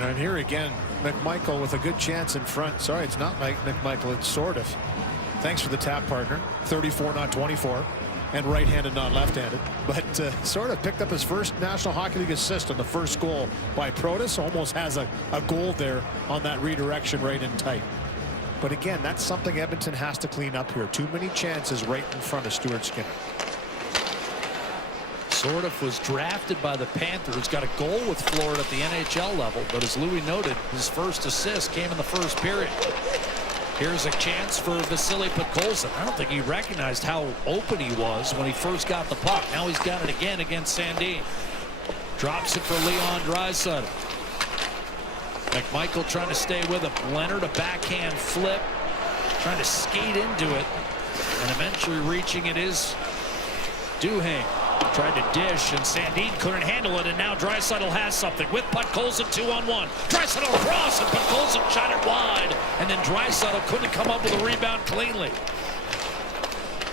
And here again, McMichael with a good chance in front. Sorry, it's not like McMichael, it's sort of. Thanks for the tap, partner. 34, not 24. And right-handed, not left-handed. But sort of picked up his first National Hockey League assist on the first goal by Protas. Almost has a goal there on that redirection right in tight. But again, that's something Edmonton has to clean up here. Too many chances right in front of Stuart Skinner. Sort of was drafted by the Panthers, got a goal with Florida at the NHL level, but as Louis noted, his first assist came in the first period. Here's a chance for Vasily Podkolzin. I don't think he recognized how open he was when he first got the puck. Now he's got it again against Sandin. Drops it for Leon Draisaitl. McMichael trying to stay with him. Leonard, a backhand flip, trying to skate into it, and eventually reaching it is Duhaime. Tried to dish, and Sandin couldn't handle it, and now Draisaitl has something with Podkolzin 2-on-1. Draisaitl across, and Podkolzin shot it wide, and then Draisaitl couldn't come up with a rebound cleanly.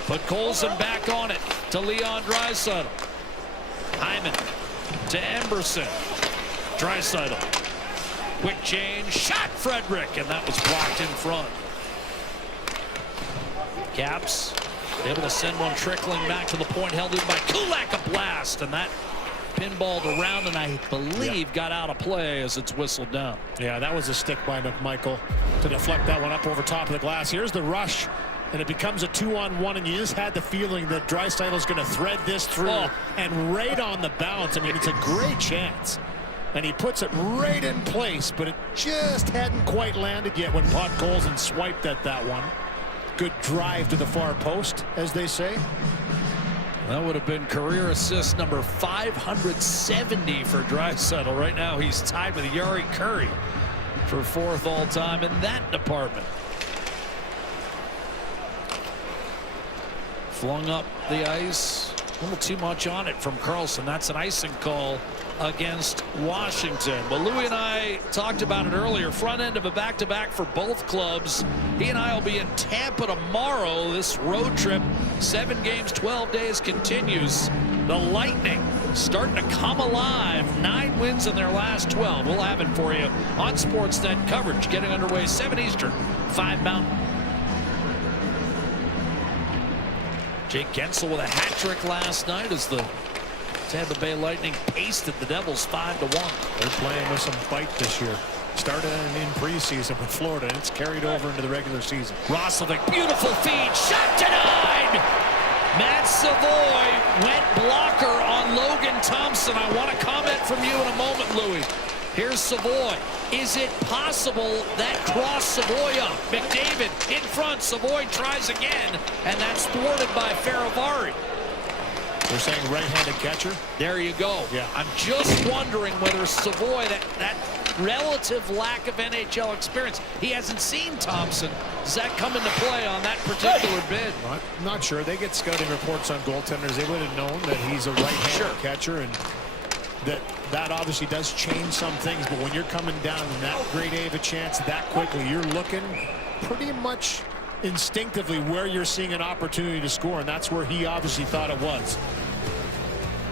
Podkolzin back on it to Leon Draisaitl. Hyman to Emberson. Draisaitl. Quick change, shot Frederick, and that was blocked in front. Caps able to send one trickling back to the point, held in by Kulak, a blast, and that pinballed around, and I believe got out of play as it's whistled down. Yeah, that was a stick by McMichael to deflect that one up over top of the glass. Here's the rush, and it becomes a 2-on-1, and you just had the feeling that Draisaitl's going to thread this through, and right on the bounce. I mean, it's a great chance, and he puts it right in place, but it just hadn't quite landed yet when Podkolzin swiped at that one. Good drive to the far post, as they say. That would have been career assist number 570 for Draisaitl. Right now he's tied with Yari Curry for 4th all-time in that department. Flung up the ice. A little too much on it from Karlsson. That's an icing call against Washington. But Louis and I talked about it earlier. Front end of a back-to-back for both clubs. He and I will be in Tampa tomorrow. This road trip, 7 games, 12 days, continues. The Lightning starting to come alive. 9 wins in their last 12. We'll have it for you on Sportsnet coverage. Getting underway 7 Eastern, 5 Mountain. Jake Gensel with a hat trick last night as the Tampa Bay Lightning pasted the Devils 5-1. They're playing with some bite this year. Started in preseason with Florida, and it's carried over into the regular season. Roslovic, beautiful feed, shot denied! Matt Savoy went blocker on Logan Thompson. I want a comment from you in a moment, Louis. Here's Savoy. Is it possible that cross Savoy up? McDavid in front. Savoy tries again, and that's thwarted by Faravari. They're saying right-handed catcher. There you go. Yeah. I'm just wondering whether Savoy, that relative lack of NHL experience, he hasn't seen Thompson. Does that come into play on that particular bid? I'm not sure. They get scouting reports on goaltenders. They would have known that he's a right-handed catcher, and that obviously does change some things. But when you're coming down in that grade A of a chance that quickly, you're looking pretty much instinctively where you're seeing an opportunity to score, and that's where he obviously thought it was.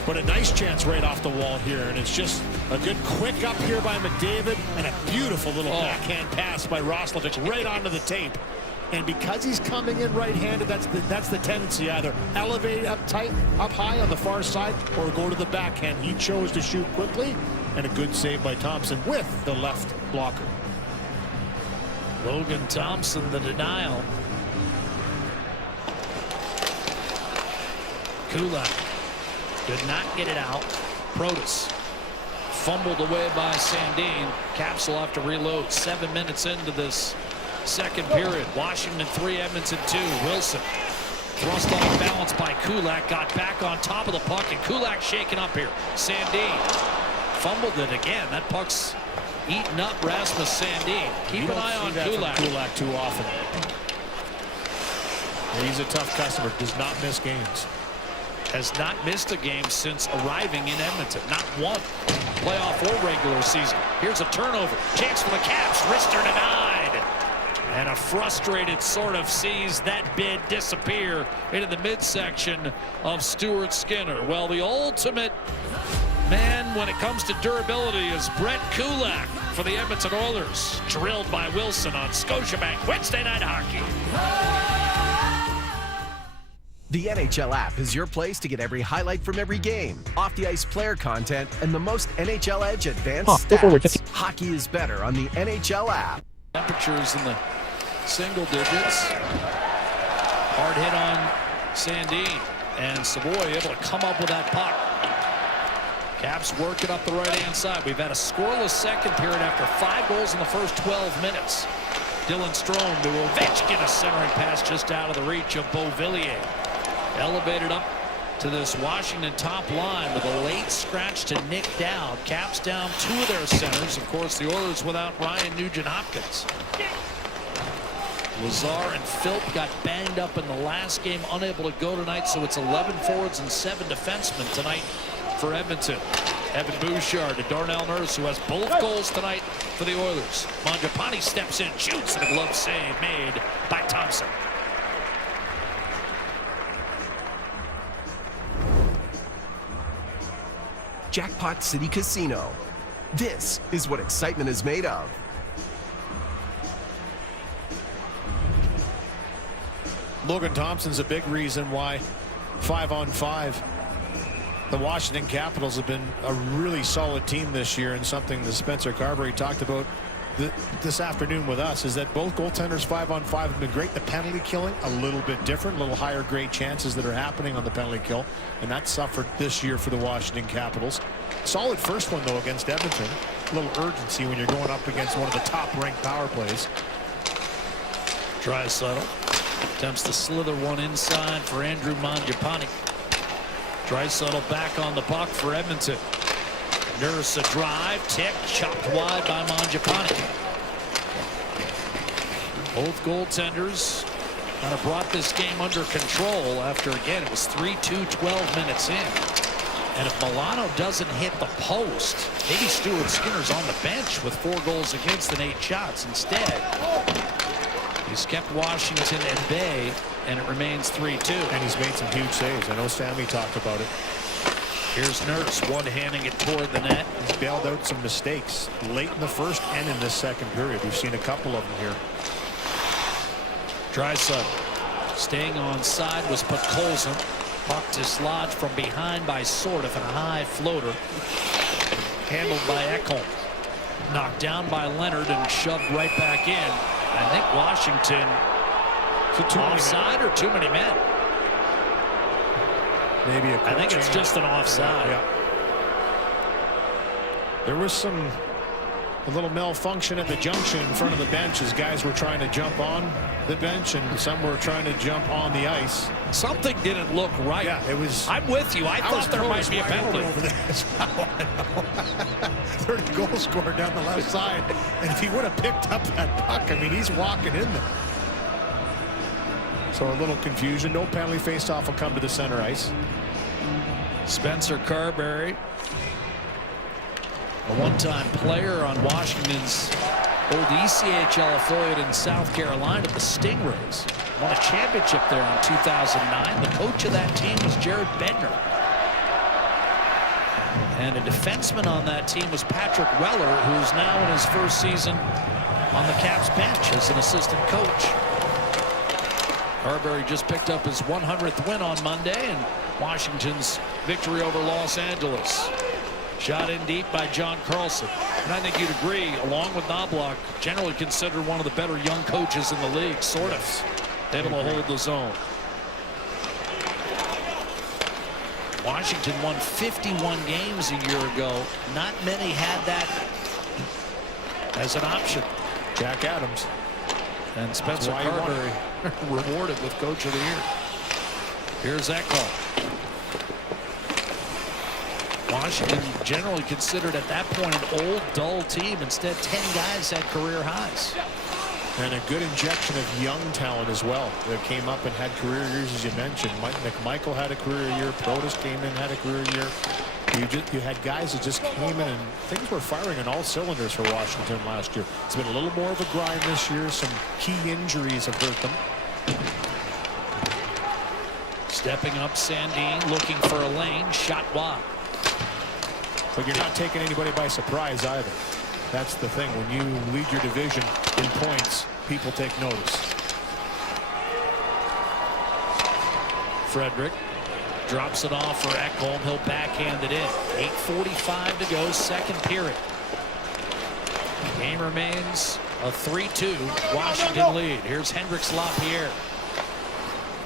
But a nice chance right off the wall here, and it's just a good quick up here by McDavid, and a beautiful little backhand pass by Roslovic right onto the tape. And because he's coming in right-handed, that's the tendency, either elevate up tight, up high on the far side, or go to the backhand. He chose to shoot quickly, and a good save by Thompson with the left blocker. Logan Thompson, the denial. Kulak did not get it out. Protas fumbled away by Sandin. Caps will have to reload 7 minutes into this second period. Washington 3, Edmonton 2. Wilson thrust off balance by Kulak. Got back on top of the puck, and Kulak shaken up here. Sandin fumbled it again. That puck's eating up Rasmus Sandin. Keep an eye on Kulak. Kulak too often. He's a tough customer. Does not miss games. Has not missed a game since arriving in Edmonton. Not one, playoff or regular season. Here's a turnover. Chance for the Caps. Rister denied. And a frustrated sort of sees that bid disappear into the midsection of Stuart Skinner. Well, the ultimate man when it comes to durability is Brett Kulak for the Edmonton Oilers. Drilled by Wilson on Scotiabank Wednesday Night Hockey. The NHL app is your place to get every highlight from every game, off-the-ice player content, and the most NHL Edge advanced stats. Hockey is better on the NHL app. Temperatures in the single digits. Hard hit on Sandin, and Savoy able to come up with that puck. Caps working up the right-hand side. We've had a scoreless second period after 5 goals in the first 12 minutes. Dylan Strome to Ovechkin, a centering pass just out of the reach of Beauvillier. Elevated up to this Washington top line with a late scratch to Nick Dowd. Caps down 2 of their centers. Of course, the Oilers without Ryan Nugent-Hopkins. Lazar and Philp got banged up in the last game, unable to go tonight, so it's 11 forwards and 7 defensemen tonight for Edmonton. Evan Bouchard to Darnell Nurse, who has both goals tonight for the Oilers. Bonjobi steps in, shoots, and a glove save made by Thompson. Jackpot City Casino. This is what excitement is made of. Logan Thompson's a big reason why 5-on-5 the Washington Capitals have been a really solid team this year, and something that Spencer Carberry talked about this afternoon with us is that both goaltenders 5-on-5 have been great. The penalty killing a little bit different, a little higher grade chances that are happening on the penalty kill, and that suffered this year for the Washington Capitals. Solid first one though against Edmonton. A little urgency when you're going up against one of the top ranked power plays. Draisaitl attempts to slither one inside for Andrew Mangiapane. Draisaitl back on the puck for Edmonton. Nurse a drive, tick, chopped wide by Mangiapane. Both goaltenders kind of brought this game under control after, again, it was 3-2, 12 minutes in. And if Milano doesn't hit the post, maybe Stuart Skinner's on the bench with 4 goals against and 8 shots. Instead, he's kept Washington at bay, and it remains 3-2. And he's made some huge saves. I know Sammy talked about it. Here's Nurse one-handing it toward the net. He's bailed out some mistakes late in the first and in this second period. We've seen a couple of them here. Draisaitl staying on side was Podkolzin. Puck dislodged from behind by Sordoff and a high floater. Handled by Ekholm. Knocked down by Leonard and shoved right back in. I think Washington offside or too many men. Maybe I think it's just an offside. Yeah. There was a little malfunction at the junction in front of the bench as guys were trying to jump on the bench and some were trying to jump on the ice. Something didn't look right. Yeah, it was. I'm with you. I thought there might be a penalty over there as well. 30 goal scorer down the left side, and if he would have picked up that puck, I mean, he's walking in there. So a little confusion. No penalty. Face-off will come to the center ice. Spencer Carberry, a one-time player on Washington's old ECHL affiliate in South Carolina, the Stingrays. Won a championship there in 2009. The coach of that team was Jared Bednar. And a defenseman on that team was Patrick Weller, who's now in his first season on the Caps bench as an assistant coach. Carberry just picked up his 100th win on Monday and Washington's victory over Los Angeles. Shot in deep by John Carlson. And I think you'd agree, along with Knobloch, generally considered one of the better young coaches in the league, sort of. Able to hold the zone. Washington won 51 games a year ago. Not many had that as an option. Jack Adams. And Spencer Carberry rewarded with Coach of the Year. Here's Ekholm. Washington generally considered at that point an old, dull team. Instead, 10 guys had career highs. And a good injection of young talent as well that came up and had career years, as you mentioned. Mike McMichael had a career year. Protas came in, had a career year. You had guys that just came in and things were firing on all cylinders for Washington last year. It's been a little more of a grind this year. Some key injuries have hurt them. Stepping up, Sandin looking for a lane. Shot wide. But you're not taking anybody by surprise either. That's the thing. When you lead your division in points, people take notice. Frederick drops it off for Ekholm. He'll backhand it in. 8:45 to go, second period. Game remains a 3-2 Washington lead. Here's Hendricks Lapierre.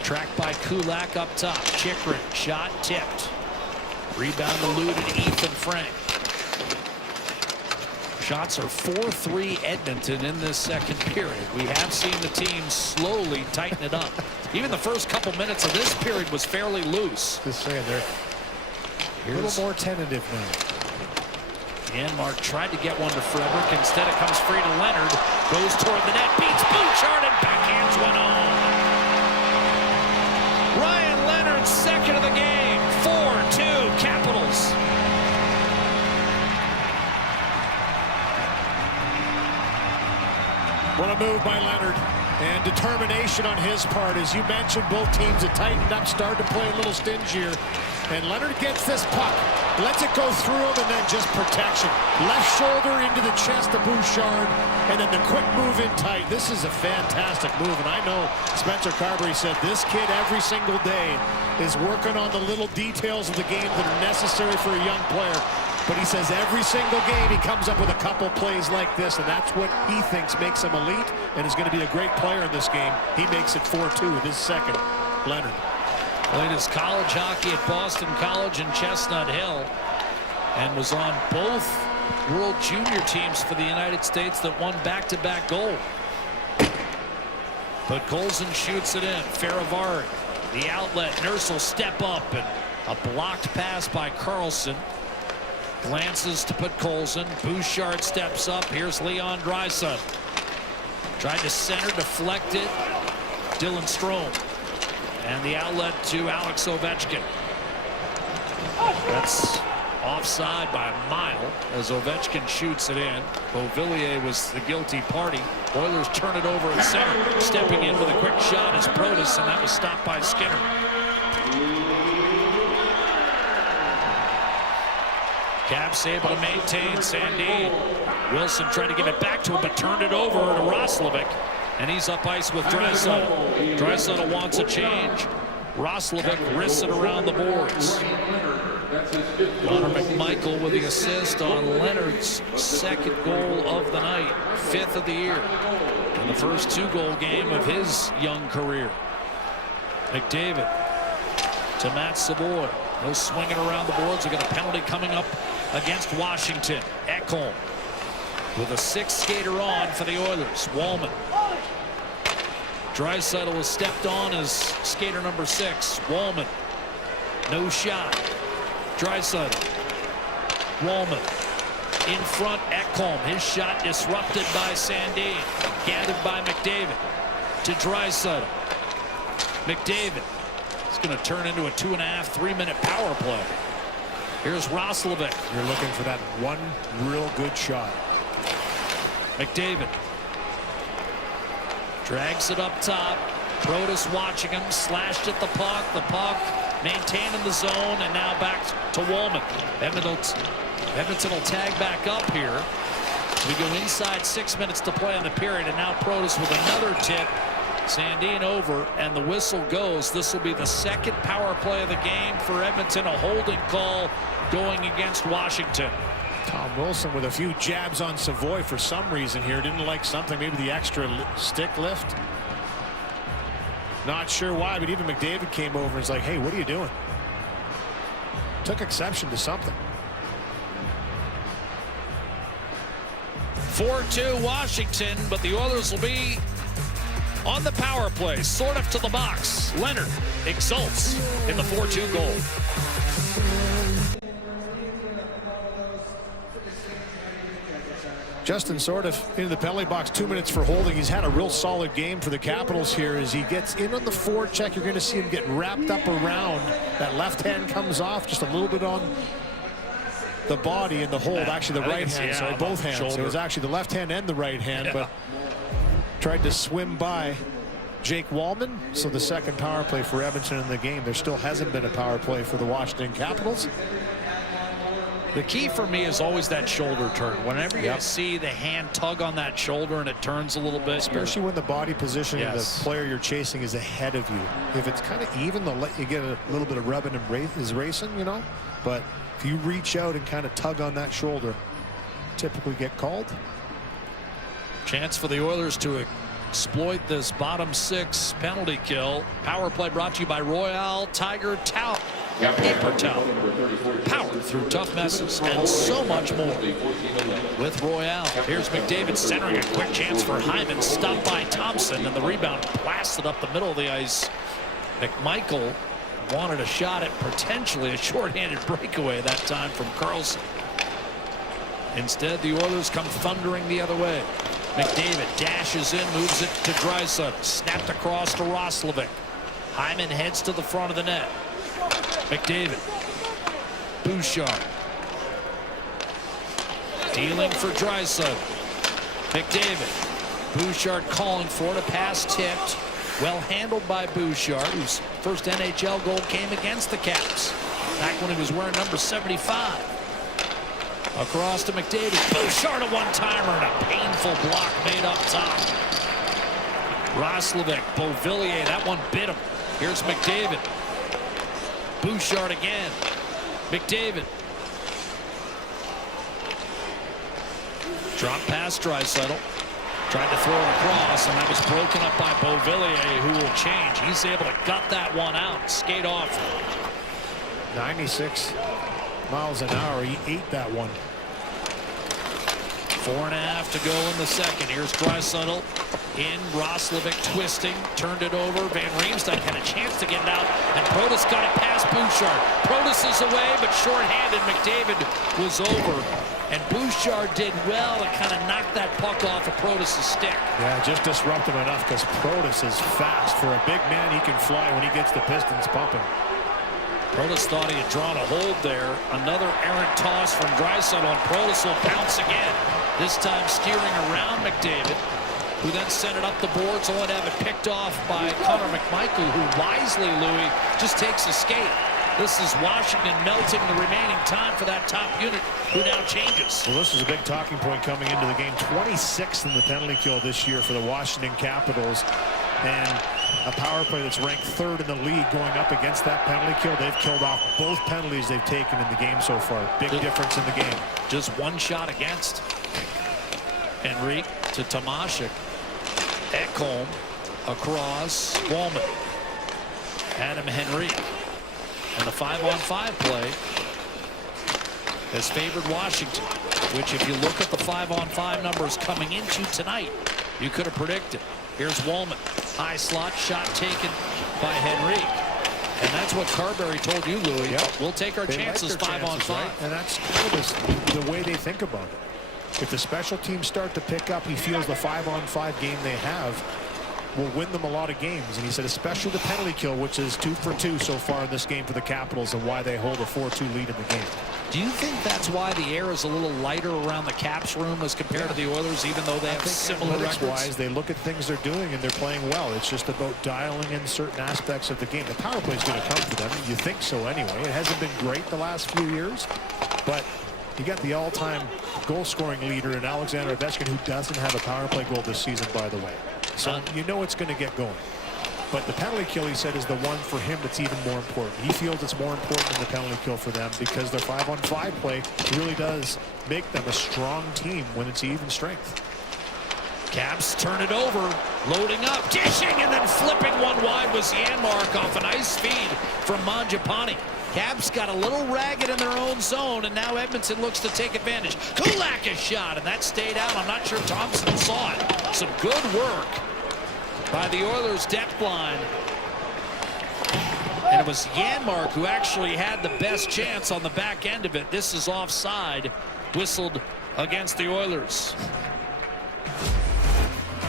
Tracked by Kulak up top. Chikrin, shot tipped. Rebound eluded Ethan Frank. Shots are 4-3 Edmonton in this second period. We have seen the team slowly tighten it up. Even the first couple minutes of this period was fairly loose. Just saying, they're a little more tentative now. Janmark tried to get one to Frederick. Instead, it comes free to Leonard. Goes toward the net. Beats Bouchard and backhands one home. Ryan Leonard, second of the game. 4-2 Capitals. What a move by Leonard. And determination on his part. As you mentioned, both teams have tightened up, started to play a little stingier. And Leonard gets this puck, lets it go through him, and then just protection. Left shoulder into the chest of Bouchard, and then the quick move in tight. This is a fantastic move, and I know Spencer Carberry said this kid every single day is working on the little details of the game that are necessary for a young player. But he says every single game he comes up with a couple plays like this, and that's what he thinks makes him elite and is going to be a great player in this game. He makes it 4-2 with his second. Leonard. Played his college hockey at Boston College in Chestnut Hill and was on both World Junior teams for the United States that won back-to-back gold. But Colson shoots it in. Faravari, the outlet. Nurse will step up, and a blocked pass by Carlson. Glances to put Colson. Bouchard steps up. Here's Leon Draisaitl. Tried to center, deflected. Dylan Strome. And the outlet to Alex Ovechkin. That's offside by a mile as Ovechkin shoots it in. Beauvillier was the guilty party. Oilers turn it over at center. Stepping in with a quick shot is Protas, and that was stopped by Skinner. Caps able to maintain. Sandin. Wilson tried to give it back to him, but turned it over to Roslovic. And he's up ice with Draisaitl. Draisaitl wants a change. Roslovic wrists it around the boards. Connor McMichael with the assist on Leonard's second goal of the night. 5th of the year. In the first 2-goal game of his young career. McDavid to Matt Savoy. No swinging around the boards. They got a penalty coming up against Washington. Ekholm with a 6th skater on for the Oilers. Wallman. Draisaitl was stepped on as skater number 6. Wallman. No shot. Draisaitl. Wallman. In front, Ekholm. His shot disrupted by Sandin. Gathered by McDavid. To Draisaitl. McDavid. It's going to turn into a 2.5, 3-minute power play. Here's Roslovic. You're looking for that one real good shot. McDavid. Drags it up top. Protas watching him. Slashed at the puck. The puck maintained in the zone, and now back to Wallman. Edmonton will tag back up here. We go inside 6 minutes to play in the period, and now Protas with another tip. Sandin over, and the whistle goes. This will be the second power play of the game for Edmonton. A holding call going against Washington. Tom Wilson with a few jabs on Savoy for some reason here. Didn't like something, maybe the extra stick lift. Not sure why, but even McDavid came over and was like, hey, what are you doing? Took exception to something. 4-2 Washington, but the Oilers will be on the power play. Sort of to the box. Leonard exults in the 4-2 goal. Justin sort of into the penalty box, 2 minutes for holding. He's had a real solid game for the Capitals here. As he gets in on the forecheck, you're going to see him get wrapped up around. That left hand comes off just a little bit on the body and the hold, actually the right hand, sorry, both hands. Shoulder. It was actually the left hand and the right hand, but tried to swim by Jake Wallman. So the second power play for Edmonton in the game. There still hasn't been a power play for the Washington Capitals. The key for me is always that shoulder turn. Whenever you see the hand tug on that shoulder and it turns a little bit. Especially when the body position of the player you're chasing is ahead of you. If it's kind of even, they'll let you get a little bit of rubbing and is racing, you know. But if you reach out and kind of tug on that shoulder, typically get called. Chance for the Oilers to exploit this bottom six penalty kill. Power play brought to you by Royale Tiger Towel. Paper towel. Power through tough messes and so much more with Royale. Here's McDavid centering a quick chance for Hyman. Stopped by Thompson, and the rebound blasted up the middle of the ice. McMichael wanted a shot at potentially a shorthanded breakaway that time from Carlson. Instead, the Oilers come thundering the other way. McDavid dashes in, moves it to Draisaitl. Snapped across to Roslovic. Hyman heads to the front of the net. McDavid. Bouchard. Dealing for Draisaitl. McDavid. Bouchard calling for it. A pass tipped. Well handled by Bouchard, whose first NHL goal came against the Caps. Back when he was wearing number 75. Across to McDavid. Bouchard a one-timer and a painful block made up top. Roslovic. Beauvillier. That one bit him. Here's McDavid. Bouchard again. McDavid. Drop past Draisaitl. Tried to throw it across, and that was broken up by Beauvillier, who will change. He's able to gut that one out, skate off. 96 miles an hour. He ate that one. 4.5 to go in the second. Here's Draisaitl in. Roslovic twisting, turned it over. Van Riemsdyk had a chance to get it out, and Protas got it past Bouchard. Protas is away, but shorthanded. McDavid was over, and Bouchard did well to kind of knock that puck off of Protas' stick. Yeah, just disrupt him enough because Protas is fast. For a big man, he can fly when he gets the pistons pumping. Protas thought he had drawn a hold there. Another errant toss from Draisaitl, and Protas will bounce again. This time steering around McDavid, who then sent it up the boards, only to have it picked off by Connor McMichael, who wisely, Louis, just takes a skate. This is Washington melting the remaining time for that top unit, who now changes. Well, this is a big talking point coming into the game. 26th in the penalty kill this year for the Washington Capitals, and a power play that's ranked 3rd in the league going up against that penalty kill. They've killed off both penalties they've taken in the game so far. Big difference in the game. Just one shot against. Henrique to Tomashik. Ekholm across. Wallman. Adam Henrique. And the 5-on-5 play has favored Washington, which, if you look at the 5-on-5 numbers coming into tonight, you could have predicted. Here's Wallman. High slot shot taken by Henrique. And that's what Carberry told you, Louis. Yep. We'll take our chances 5-on-5. Right? And that's kind of the way they think about it. If the special teams start to pick up, he feels the 5-on-5 game they have will win them a lot of games. And he said especially the penalty kill, which is 2 for 2 so far in this game for the Capitals, and why they hold a 4-2 lead in the game. Do you think that's why the air is a little lighter around the Caps room as compared to the Oilers, even though they have similar records? Wise, they look at things they're doing and they're playing well. It's just about dialing in certain aspects of the game. The power play is going to come for them. You think so anyway. It hasn't been great the last few years, but you got the all-time goal-scoring leader in Alexander Ovechkin, who doesn't have a power play goal this season, by the way. So you know it's going to get going. But the penalty kill, he said, is the one for him that's even more important. He feels it's more important than the penalty kill for them because their 5-on-5 play really does make them a strong team when it's even strength. Caps turn it over, loading up, dishing, and then flipping one wide was Janmark off a nice feed from Mangiapane. Caps got a little ragged in their own zone, and now Edmonton looks to take advantage. Kulak is shot, and that stayed out. I'm not sure Thompson saw it. Some good work by the Oilers depth line. And it was Janmark who actually had the best chance on the back end of it. This is offside, whistled against the Oilers.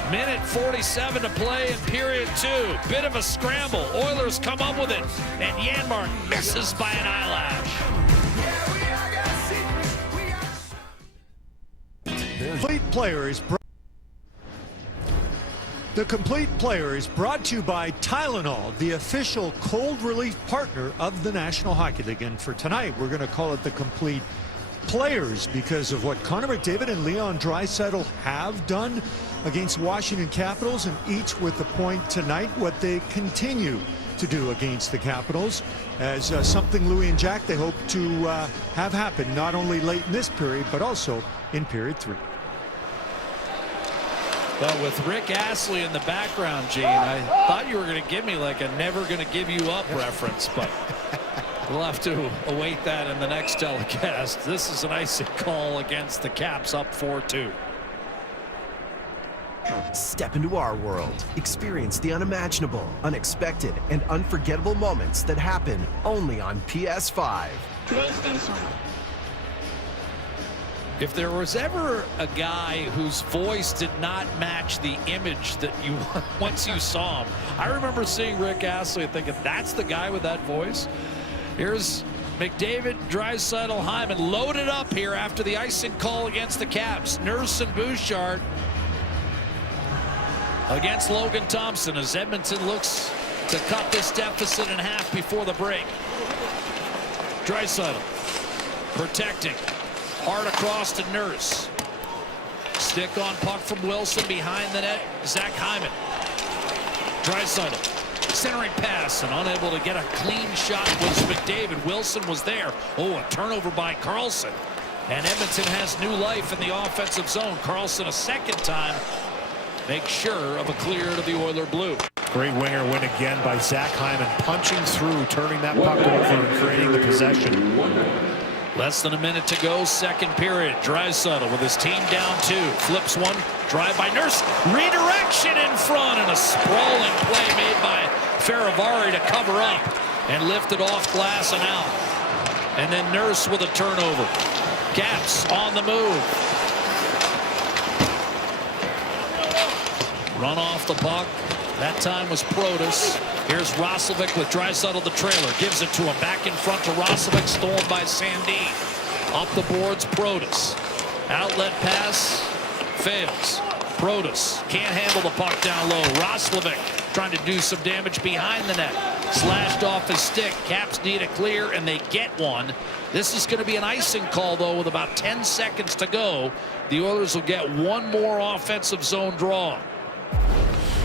Minute 47 to play in period 2. Bit of a scramble. Oilers come up with it, and Janmark misses by an eyelash. Player is brought to you by Tylenol, the official cold relief partner of the National Hockey League. And for tonight, we're going to call it the Complete Players because of what Connor McDavid and Leon Draisaitl have done against Washington Capitals, and each with the point tonight what they continue to do against the Capitals as something Louis and Jack they hope to have happen not only late in this period but also in period 3. Well, with Rick Astley in the background, Gene, I thought you were going to give me like a never going to give you up reference, but we'll have to await that in the next telecast. This is an icy call against the Caps, up 4-2. Step into our world. Experience the unimaginable, unexpected, and unforgettable moments that happen only on PS5. PlayStation. If there was ever a guy whose voice did not match the image that you once you saw him, I remember seeing Rick Astley and thinking, that's the guy with that voice. Here's McDavid, Draisaitl, Hyman loaded up here after the icing call against the Caps. Nurse and Bouchard against Logan Thompson as Edmonton looks to cut this deficit in half before the break. Draisaitl protecting. Hard across to Nurse. Stick on puck from Wilson behind the net. Zach Hyman. Draisaitl. Centering pass and unable to get a clean shot was McDavid. Wilson was there. Oh, a turnover by Karlsson. And Edmonton has new life in the offensive zone. Karlsson a second time makes sure of a clear to the Oiler blue. Great winger win again by Zach Hyman, punching through, turning that puck over and creating the possession. Less than a minute to go, second period. Draisaitl with his team down 2. Flips one, drive by Nurse. Redirection in front and a sprawling play made by Faravari to cover up and lift it off glass and out. And then Nurse with a turnover. Caps on the move. Run off the puck. That time was Protas. Here's Roslovic with Draisaitl the trailer. Gives it to him. Back in front to Roslovic. Stolen by Sandin. Up the boards, Protas. Outlet pass. Fails. Protas can't handle the puck down low. Roslovic trying to do some damage behind the net. Slashed off his stick. Caps need a clear, and they get one. This is going to be an icing call, though, with about 10 seconds to go. The Oilers will get one more offensive zone draw.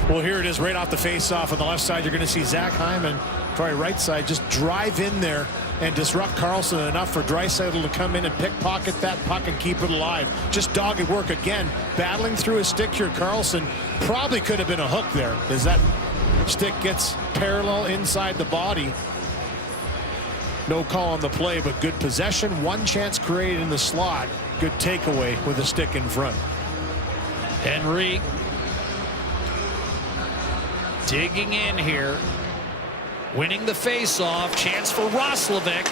Well, here it is right off the face-off. On the left side, you're going to see Zach Hyman, probably right side, just drive in there and disrupt Karlsson enough for Draisaitl to come in and pickpocket that puck and keep it alive. Just dogged work again, battling through his stick here. Karlsson probably could have been a hook there as that stick gets parallel inside the body. No call on the play, but good possession. One chance created in the slot. Good takeaway with a stick in front. Henry digging in here, winning the face-off. Chance for Roslovic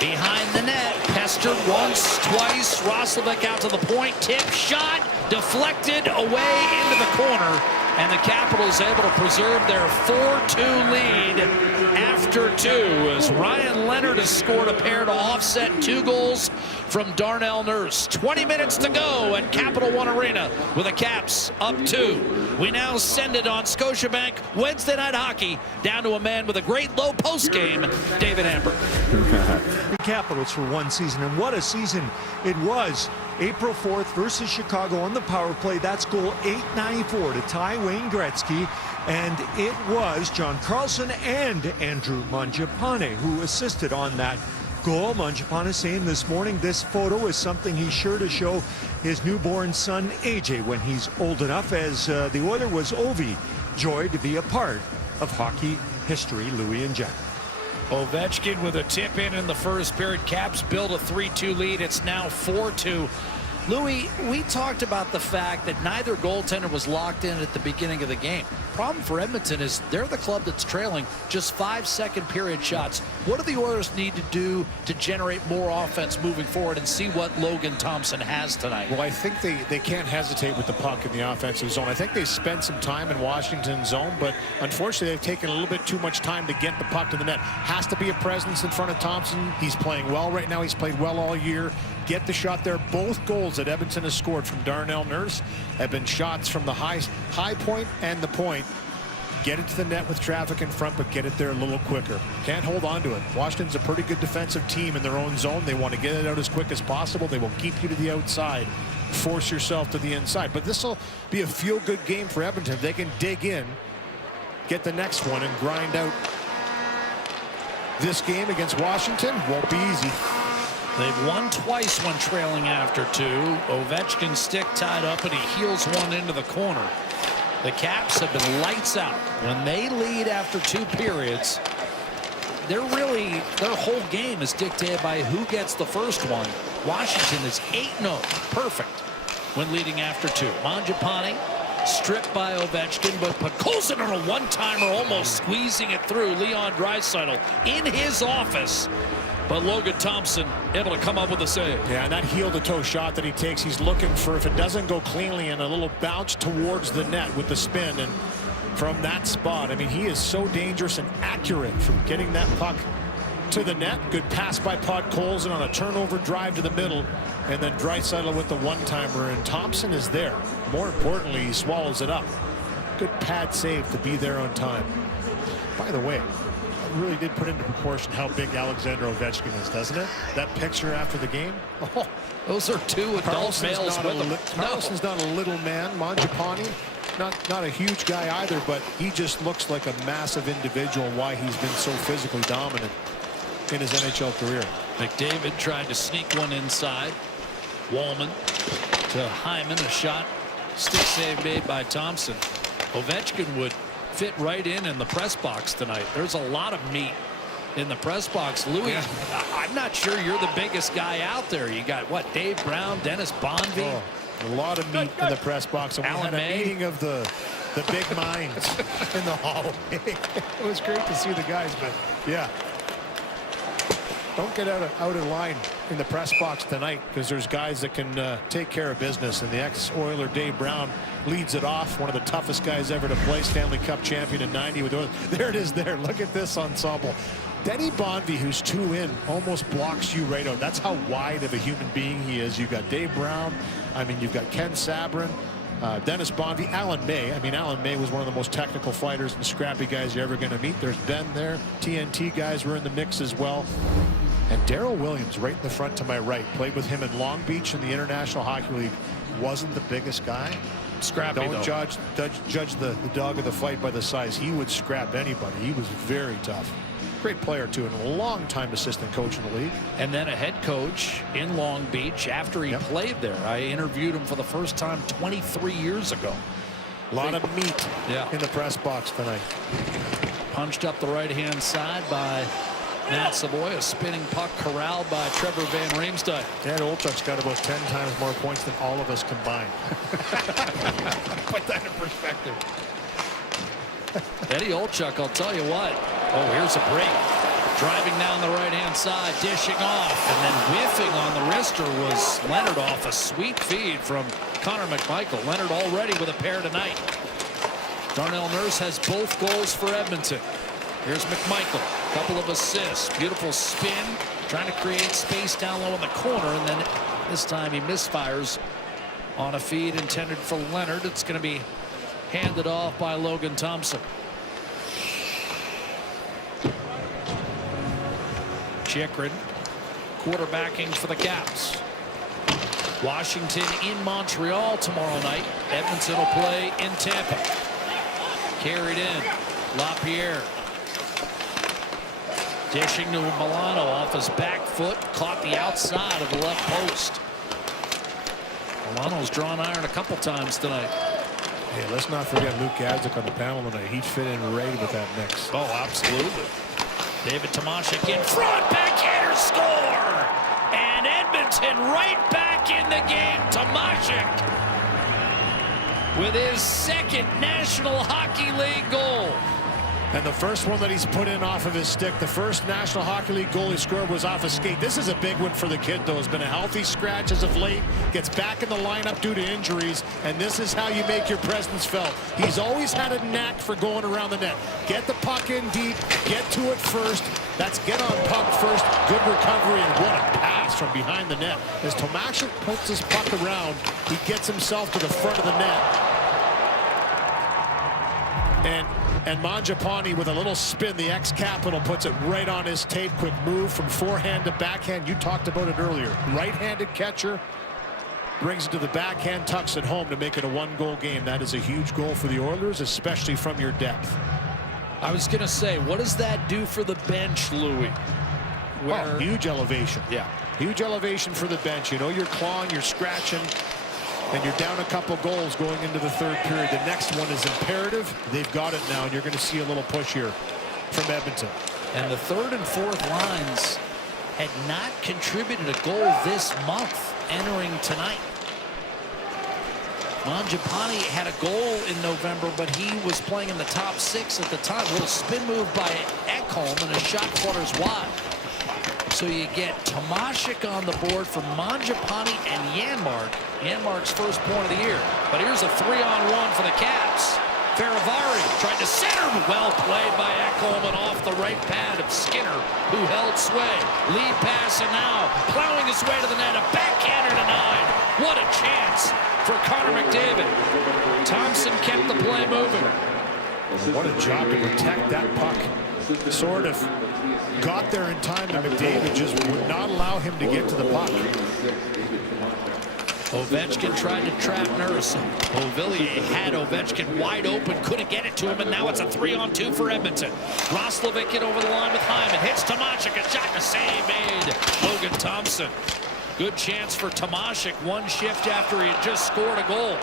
behind the net. Pestered once, twice. Roslovic out to the point. Tip shot deflected away into the corner, and the Capitals able to preserve their 4-2 lead after 2 as Ryan Leonard has scored a pair to offset 2 goals from Darnell Nurse. 20 minutes to go at Capital One Arena with the Caps up 2. We now send it on Scotiabank Wednesday Night Hockey down to a man with a great low post game, David Amber. Capitals for one season, and what a season it was. April 4th versus Chicago on the power play. That's goal 894 to tie Wayne Gretzky. And it was John Karlsson and Andrew Mangiapane who assisted on that goal. Mangiapane saying this morning this photo is something he's sure to show his newborn son AJ when he's old enough, as the Oiler was overjoyed to be a part of hockey history. Louis and Jack. Ovechkin with a tip in the first period. Caps build a 3-2 lead. It's now 4-2. Louis, we talked about the fact that neither goaltender was locked in at the beginning of the game. Problem for Edmonton is they're the club that's trailing just 5-second period shots. What do the Oilers need to do to generate more offense moving forward and see what Logan Thompson has tonight? Well, I think they can't hesitate with the puck in the offensive zone. I think they spent some time in Washington's zone, but unfortunately they've taken a little bit too much time to get the puck to the net. Has to be a presence in front of Thompson. He's playing well right now. He's played well all year. get the shot there. Both goals that Edmonton has scored from Darnell Nurse have been shots from the high point and the point. Get it to the net with traffic in front, but get it there a little quicker. Can't hold on to it. Washington's a pretty good defensive team in their own zone. They want to get it out as quick as possible. They will keep you to the outside. Force yourself to the inside. But this will be a feel-good game for Edmonton. They can dig in, get the next one, and grind out this game against Washington. Won't be easy. They've won twice when trailing after 2. Ovechkin's stick tied up, and he heels one into the corner. The Caps have been lights out. When they lead after 2 periods, their whole game is dictated by who gets the first one. Washington is 8-0, perfect, when leading after 2. Bonjobi stripped by Ovechkin, but Colson on a one-timer, almost squeezing it through. Leon Draisaitl in his office. But Logan Thompson able to come up with a save. Yeah, and that heel-to-toe shot that he takes, he's looking for, if it doesn't go cleanly, and a little bounce towards the net with the spin. And from that spot, I mean, he is so dangerous and accurate from getting that puck to the net. Good pass by Podkolzin on a turnover drive to the middle. And then Draisaitl with the one-timer. And Thompson is there. More importantly, he swallows it up. Good pad save to be there on time. By the way, really did put into proportion how big Alexander Ovechkin is, doesn't it? That picture after the game. Oh, those are 2 adult males with him. Carlson's not a little man. Bonjobi, not a huge guy either, but he just looks like a massive individual, and why he's been so physically dominant in his NHL career. McDavid tried to sneak one inside. Wallman to Hyman, a shot. Stick save made by Thompson. Ovechkin would fit right in the press box tonight. There's a lot of meat in the press box. Louis, I'm not sure you're the biggest guy out there. You got what? Dave Brown, Dennis Bonjobi. A lot of meat in the press box. And we had a meeting of the big minds in the hallway. It was great to see the guys, but yeah. Don't get out of line in the press box tonight, because there's guys that can take care of business. And the ex-Oiler Dave Brown leads it off. One of the toughest guys ever to play. Stanley Cup champion in '90 with Oilers. There it is there. Look at this ensemble. Denny Bonjobi, who's 2 in, almost blocks you right out. That's how wide of a human being he is. You've got Dave Brown. I mean, you've got Ken Sabrin. Dennis Bonjobi, Alan May. I mean, Alan May was one of the most technical fighters and scrappy guys you're ever going to meet. There's Ben there. TNT guys were in the mix as well. And Darryl Williams right in the front to my right. Played with him in Long Beach in the International Hockey League. Wasn't the biggest guy. Scrappy, Don't judge the dog of the fight by the size. He would scrap anybody. He was very tough. Great player, too, and a long-time assistant coach in the league. And then a head coach in Long Beach after he played there. I interviewed him for the first time 23 years ago. A lot of meat in the press box tonight. Punched up the right-hand side by Matt Savoy. A spinning puck corralled by Trevor Van Riemsdyk. Ed Olchuk's got about 10 times more points than all of us combined. Put that in perspective. Eddie Olchuk, I'll tell you what. Oh, here's a break. Driving down the right-hand side, dishing off, and then whiffing on the wrister was Leonard off a sweet feed from Connor McMichael. Leonard already with a pair tonight. Darnell Nurse has both goals for Edmonton. Here's McMichael, couple of assists, beautiful spin, trying to create space down low in the corner, and then this time he misfires on a feed intended for Leonard. It's going to be handed off by Logan Thompson. Chikrin quarterbacking for the Caps. Washington in Montreal tomorrow night. Edmonton will play in Tampa. Carried in. LaPierre. Dishing to Milano off his back foot. Caught the outside of the left post. Milano's drawn iron a couple times tonight. Hey, let's not forget Luke Gadzik on the panel tonight. He'd fit in right with that mix. Oh, absolutely. David Tomashik in front, backhander score, and Edmonton right back in the game. Tomashik with his second National Hockey League goal. And the first one that he's put in off of his stick, the first National Hockey League goal he scored was off a skate. This is a big one for the kid, though. Has been a healthy scratch as of late. Gets back in the lineup due to injuries, and this is how you make your presence felt. He's always had a knack for going around the net. Get the puck in deep, get to it first. That's get on puck first. Good recovery, and what a pass pass from behind the net. As Tomasik puts his puck around, he gets himself to the front of the net. And Bonjobi with a little spin, the ex-Capital, puts it right on his tape. Quick move from forehand to backhand. You talked about it earlier. Right-handed catcher brings it to the backhand, tucks it home to make it a one-goal game. That is a huge goal for the Oilers, especially from your depth. I was going to say, what does that do for the bench, Louis? Well, huge elevation. Yeah. Huge elevation for the bench. You know, you're clawing, you're scratching, and you're down a couple goals going into the third period. The next one is imperative. They've got it now, and you're going to see a little push here from Edmonton. And the third and fourth lines had not contributed a goal this month entering tonight. Bonjobi had a goal in November, but he was playing in the top 6 at the time. A little spin move by Ekholm and a shot corners wide. So you get Tomasik on the board for Bonjobi and Janmark. Janmark's first point of the year. But here's a 3-on-1 for the Caps. Faravari tried to center. Well played by Ekholm and off the right pad of Skinner, who held sway. Lead pass and now plowing his way to the net. A backhander denied. What a chance for Connor McDavid. Thompson kept the play moving. What a job to protect that puck. Sort of got there in time, and McDavid just would not allow him to get to the puck. Ovechkin tried to trap Nurse. Beauvillier had Ovechkin wide open, couldn't get it to him, and now it's a 3-on-2 for Edmonton. Ovechkin over the line with Hyman. Hits Tomasik, a shot, and a save made. Logan Thompson. Good chance for Tomasik, one shift after he had just scored a goal.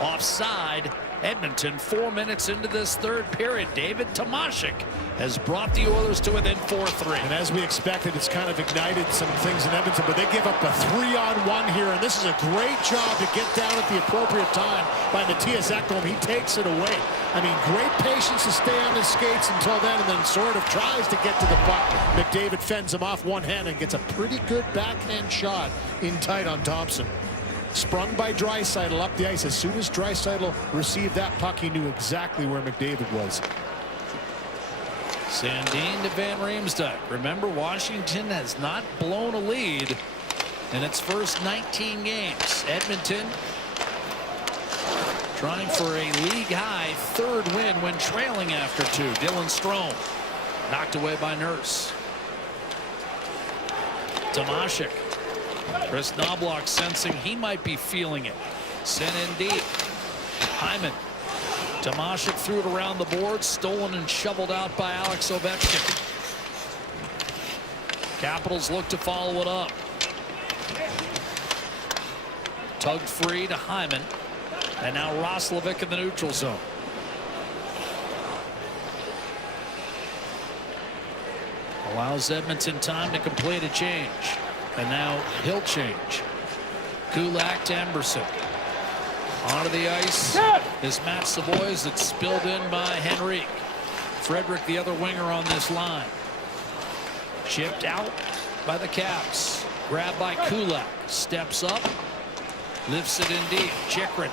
Offside. Edmonton 4 minutes into this third period. David Tomasik has brought the Oilers to within 4-3. And as we expected, it's kind of ignited some things in Edmonton, but they give up a 3-on-1 here, and this is a great job to get down at the appropriate time by Mattias Ekholm. He takes it away. I mean, great patience to stay on his skates until then, and then sort of tries to get to the puck. McDavid fends him off one hand and gets a pretty good backhand shot in tight on Thompson. Sprung by Draisaitl up the ice. As soon as Draisaitl received that puck, he knew exactly where McDavid was. Sandin to Van Riemsdyk. Remember, Washington has not blown a lead in its first 19 games. Edmonton trying for a league-high third win when trailing after 2. Dylan Strome knocked away by Nurse. Tomasik. Chris Knobloch sensing he might be feeling it. Sent in deep. Hyman. Tomasik threw it around the board. Stolen and shoveled out by Alex Ovechkin. Capitals look to follow it up. Tugged free to Hyman. And now Roslovic in the neutral zone. Allows Edmonton time to complete a change. And now he'll change. Kulak to Emberson. Onto the ice is Matt Savoyes. It's spilled in by Henrique. Frederick, the other winger on this line. Chipped out by the Caps. Grabbed by Kulak. Steps up. Lifts it in deep. Chychrun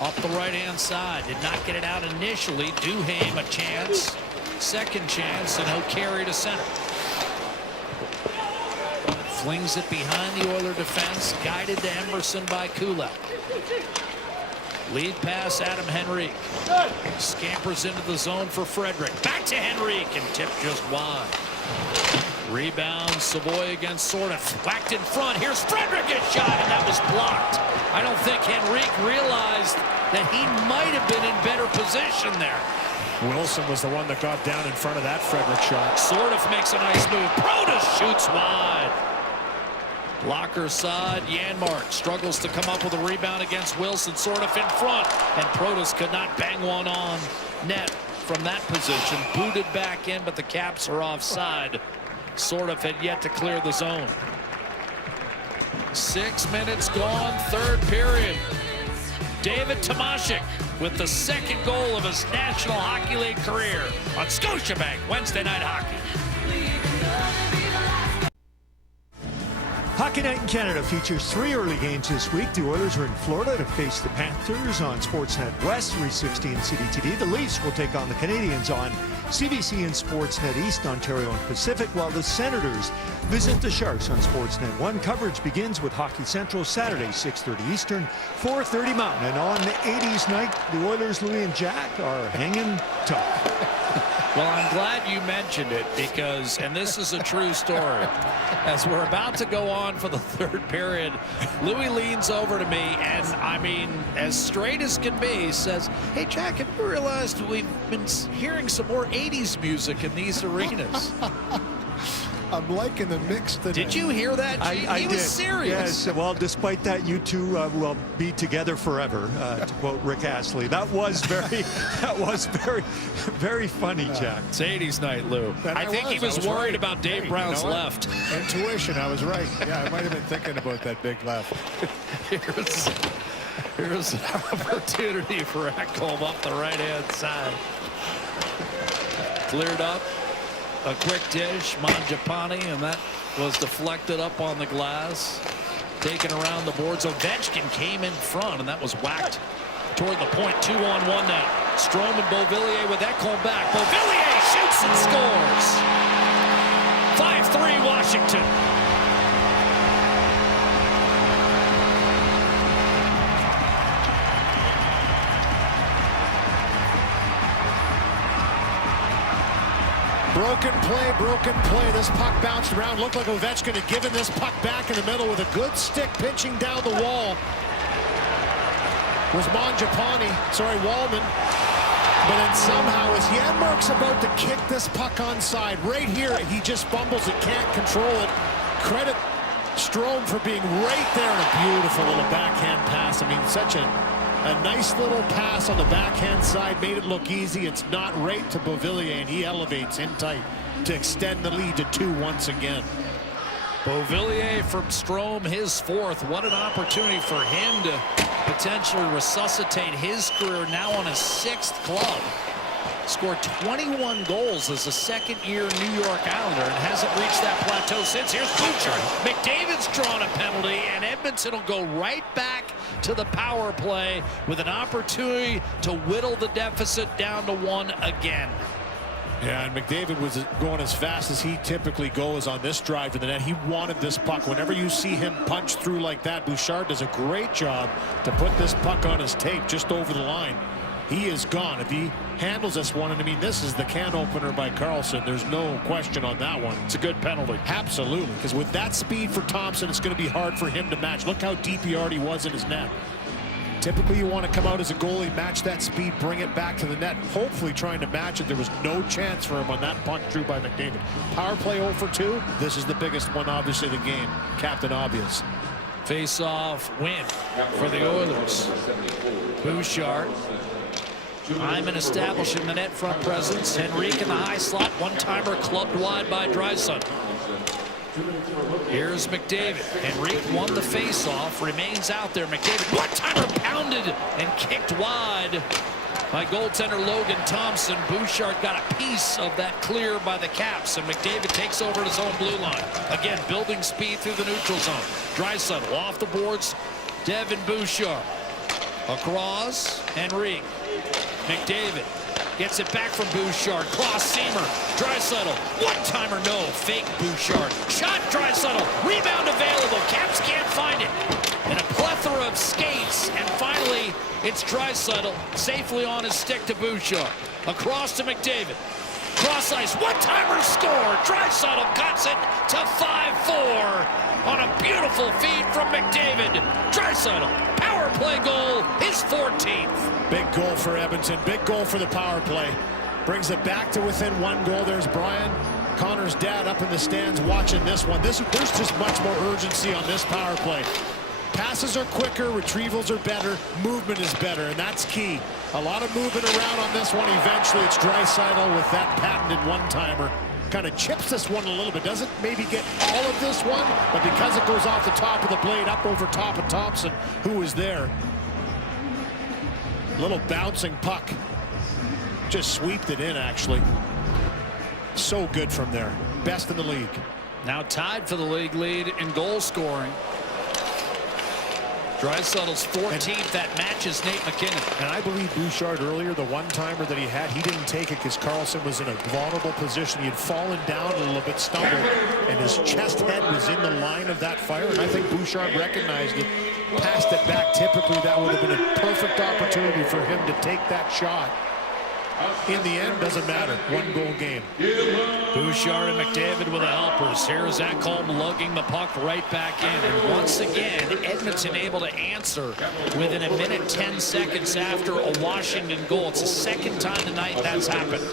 off the right-hand side. Did not get it out initially. Duhaime a chance. Second chance, and he'll carry to center. Flings it behind the Oiler defense, guided to Emberson by Kulak. Lead pass, Adam Henrique. Scampers into the zone for Frederick. Back to Henrique, and tipped just wide. Rebound, Savoy against Sortef. Whacked in front. Here's Frederick, a shot, and that was blocked. I don't think Henrique realized that he might have been in better position there. Wilson was the one that got down in front of that Frederick shot. Sortef makes a nice move. Protas shoots wide. Blocker side, Janmark struggles to come up with a rebound against Wilson. Sortef in front, and Protas could not bang one on net from that position. Booted back in, but the Caps are offside. Sortef had yet to clear the zone. 6 minutes gone, third period. David Tomasik with the second goal of his National Hockey League career on Scotiabank Wednesday Night Hockey. Hockey Night in Canada features 3 early games this week. The Oilers are in Florida to face the Panthers on Sportsnet West, 360 and CTV. The Leafs will take on the Canadiens on CBC and Sportsnet East, Ontario and Pacific, while the Senators visit the Sharks on Sportsnet 1. Coverage begins with Hockey Central Saturday, 6:30 Eastern, 4:30 Mountain. And on the 80s night, the Oilers, Louis and Jack, are hanging tough. Well, I'm glad you mentioned it because, and this is a true story, as we're about to go on for the third period, Louis leans over to me and, I mean, as straight as can be, says, "Hey, Jack, have you realized we've been hearing some more 80s music in these arenas?" I'm liking the mix today. Did you hear that, G? He was did. serious. Yes, well, despite that, you two will be together forever, to quote Rick Astley. That was very funny, Jack. It's 80s night, Lou. I think he was worried about Dave Brown's left. Intuition, I was right. Yeah, I might have been thinking about that big left. Here's an opportunity for Ekholm up the right-hand side. Cleared up. A quick dish, Bonjobi, and that was deflected up on the glass. Taken around the boards. Ovechkin came in front, and that was whacked toward the point. 2-on-1 now. Strome and Beauvillier with Ekholm back. Beauvillier shoots and scores. 5-3 Washington. Broken play. This puck bounced around. Looked like Ovechkin had given this puck back in the middle with a good stick pinching down the wall. Was Wallman. But then somehow, as Janmark's about to kick this puck onside, right here, he just fumbles it, can't control it. Credit Strome for being right there, and a beautiful little backhand pass. I mean, such a nice little pass on the backhand side, made it look easy. It's not right to Beauvillier, and he elevates in tight to extend the lead to 2 once again. Beauvillier from Strome, his 4th. What an opportunity for him to potentially resuscitate his career, now on his 6th club. Scored 21 goals as a second-year New York Islander and hasn't reached that plateau since. Here's Bouchard. McDavid's drawn a penalty, and Edmonton will go right back to the power play with an opportunity to whittle the deficit down to 1 again. Yeah, and McDavid was going as fast as he typically goes on this drive to the net. He wanted this puck. Whenever you see him punch through like that, Bouchard does a great job to put this puck on his tape just over the line. He is gone. If he handles this one, and I mean, this is the can opener by Carlson. There's no question on that one. It's a good penalty. Absolutely, because with that speed for Thompson, it's going to be hard for him to match. Look how deep he already was in his net. Typically, you want to come out as a goalie, match that speed, bring it back to the net, hopefully trying to match it. There was no chance for him on that punch through by McDavid. Power play 0 for 2. This is the biggest one, obviously, of the game. Captain Obvious. Face-off win for the Oilers. Bouchard. Hyman establishing the net front presence. Henrique in the high slot. One-timer clubbed wide by Draisaitl. Here's McDavid. Henrique won the face-off. Remains out there. McDavid, one-timer pounded and kicked wide by goaltender Logan Thompson. Bouchard got a piece of that clear by the Caps, and McDavid takes over his own blue line. Again, building speed through the neutral zone. Draisaitl off the boards. Devin Bouchard. Across. Henrique. McDavid gets it back from Bouchard. Cross-seamer. Draisaitl. One-timer, no. Fake Bouchard. Shot Draisaitl. Rebound available. Caps can't find it. And a plethora of skates. And finally, it's Draisaitl safely on his stick to Bouchard. Across to McDavid. Cross ice. One-timer score. Draisaitl cuts it to 5-4 on a beautiful feed from McDavid. Draisaitl. Power play goal. His 14th. Big goal for Edmonton. Big goal for the power play. Brings it back to within 1 goal. There's Brian, Connor's dad, up in the stands watching this one. There's just much more urgency on this power play. Passes are quicker, retrievals are better, movement is better, and that's key. A lot of movement around on this one. Eventually, it's Draisaitl with that patented one-timer. Kind of chips this one a little bit. Doesn't maybe get all of this one, but because it goes off the top of the blade, up over top of Thompson, who was there. Little bouncing puck. Just sweeped it in, actually. So good from there. Best in the league. Now tied for the league lead in goal scoring. Draisaitl's 14th. That matches Nate McKinnon. And I believe Bouchard earlier, the one-timer that he didn't take it because Karlsson was in a vulnerable position. He had fallen down a little bit, stumbled, and his chest head was in the line of that fire. And I think Bouchard recognized it, passed it back. Typically, that would have been a perfect opportunity for him to take that shot. In the end, doesn't matter. One-goal game. Bouchard and McDavid with the helpers. Here's Ekholm lugging the puck right back in. And once again, Edmonton able to answer within 1:10 after a Washington goal. It's the second time tonight that's happened.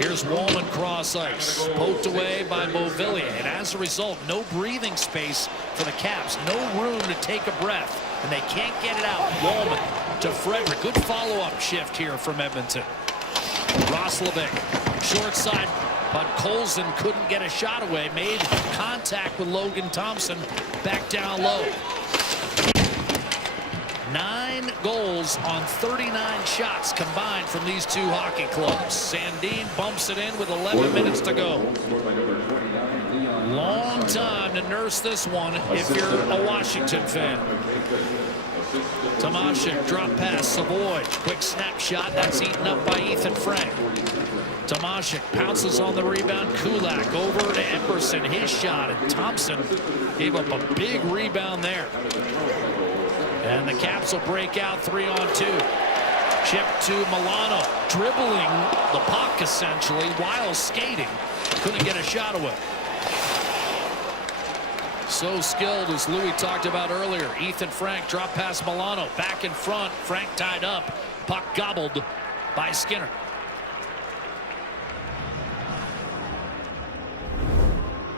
Here's Wallman cross ice. Poked away by Beauvillier. And as a result, no breathing space for the Caps. No room to take a breath. And they can't get it out. Wallman to Frederick. Good follow-up shift here from Edmonton. Roslovic, short side, but Colson couldn't get a shot away. Made contact with Logan Thompson back down low. 9 goals on 39 shots combined from these two hockey clubs. Sandin bumps it in with 11 minutes to go. Long time to nurse this one if you're a Washington fan. Tomashik, drop pass, Savoy. Quick snapshot, that's eaten up by Ethan Frank. Tomashik pounces on the rebound. Kulak over to Emberson, his shot, and Thompson gave up a big rebound there. And the Caps will break out 3-on-2. Chip to Milano, dribbling the puck essentially while skating. Couldn't get a shot away. So skilled, as Louis talked about earlier. Ethan Frank drop past Milano, back in front. Frank tied up, puck gobbled by Skinner.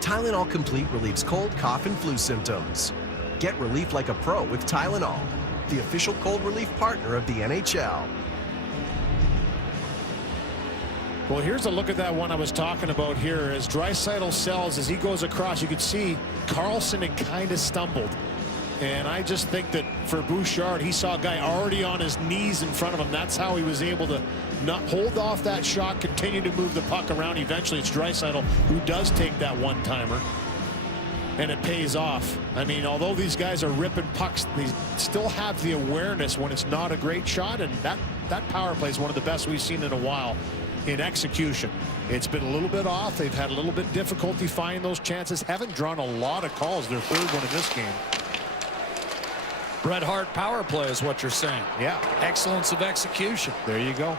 Tylenol Complete relieves cold, cough, and flu symptoms. Get relief like a pro with Tylenol, the official cold relief partner of the NHL. Well, here's a look at that one I was talking about here. As Draisaitl sells, as he goes across, you could see Karlsson had kind of stumbled. And I just think that for Bouchard, he saw a guy already on his knees in front of him. That's how he was able to not hold off that shot, continue to move the puck around. Eventually, it's Draisaitl who does take that one-timer. And it pays off. I mean, although these guys are ripping pucks, they still have the awareness when it's not a great shot. And that power play is one of the best we've seen in a while. In execution, it's been a little bit off. They've had a little bit difficulty finding those chances. Haven't drawn a lot of calls. Their third one in this game. Bret Hart power play is what you're saying. Yeah. Excellence of execution. There you go.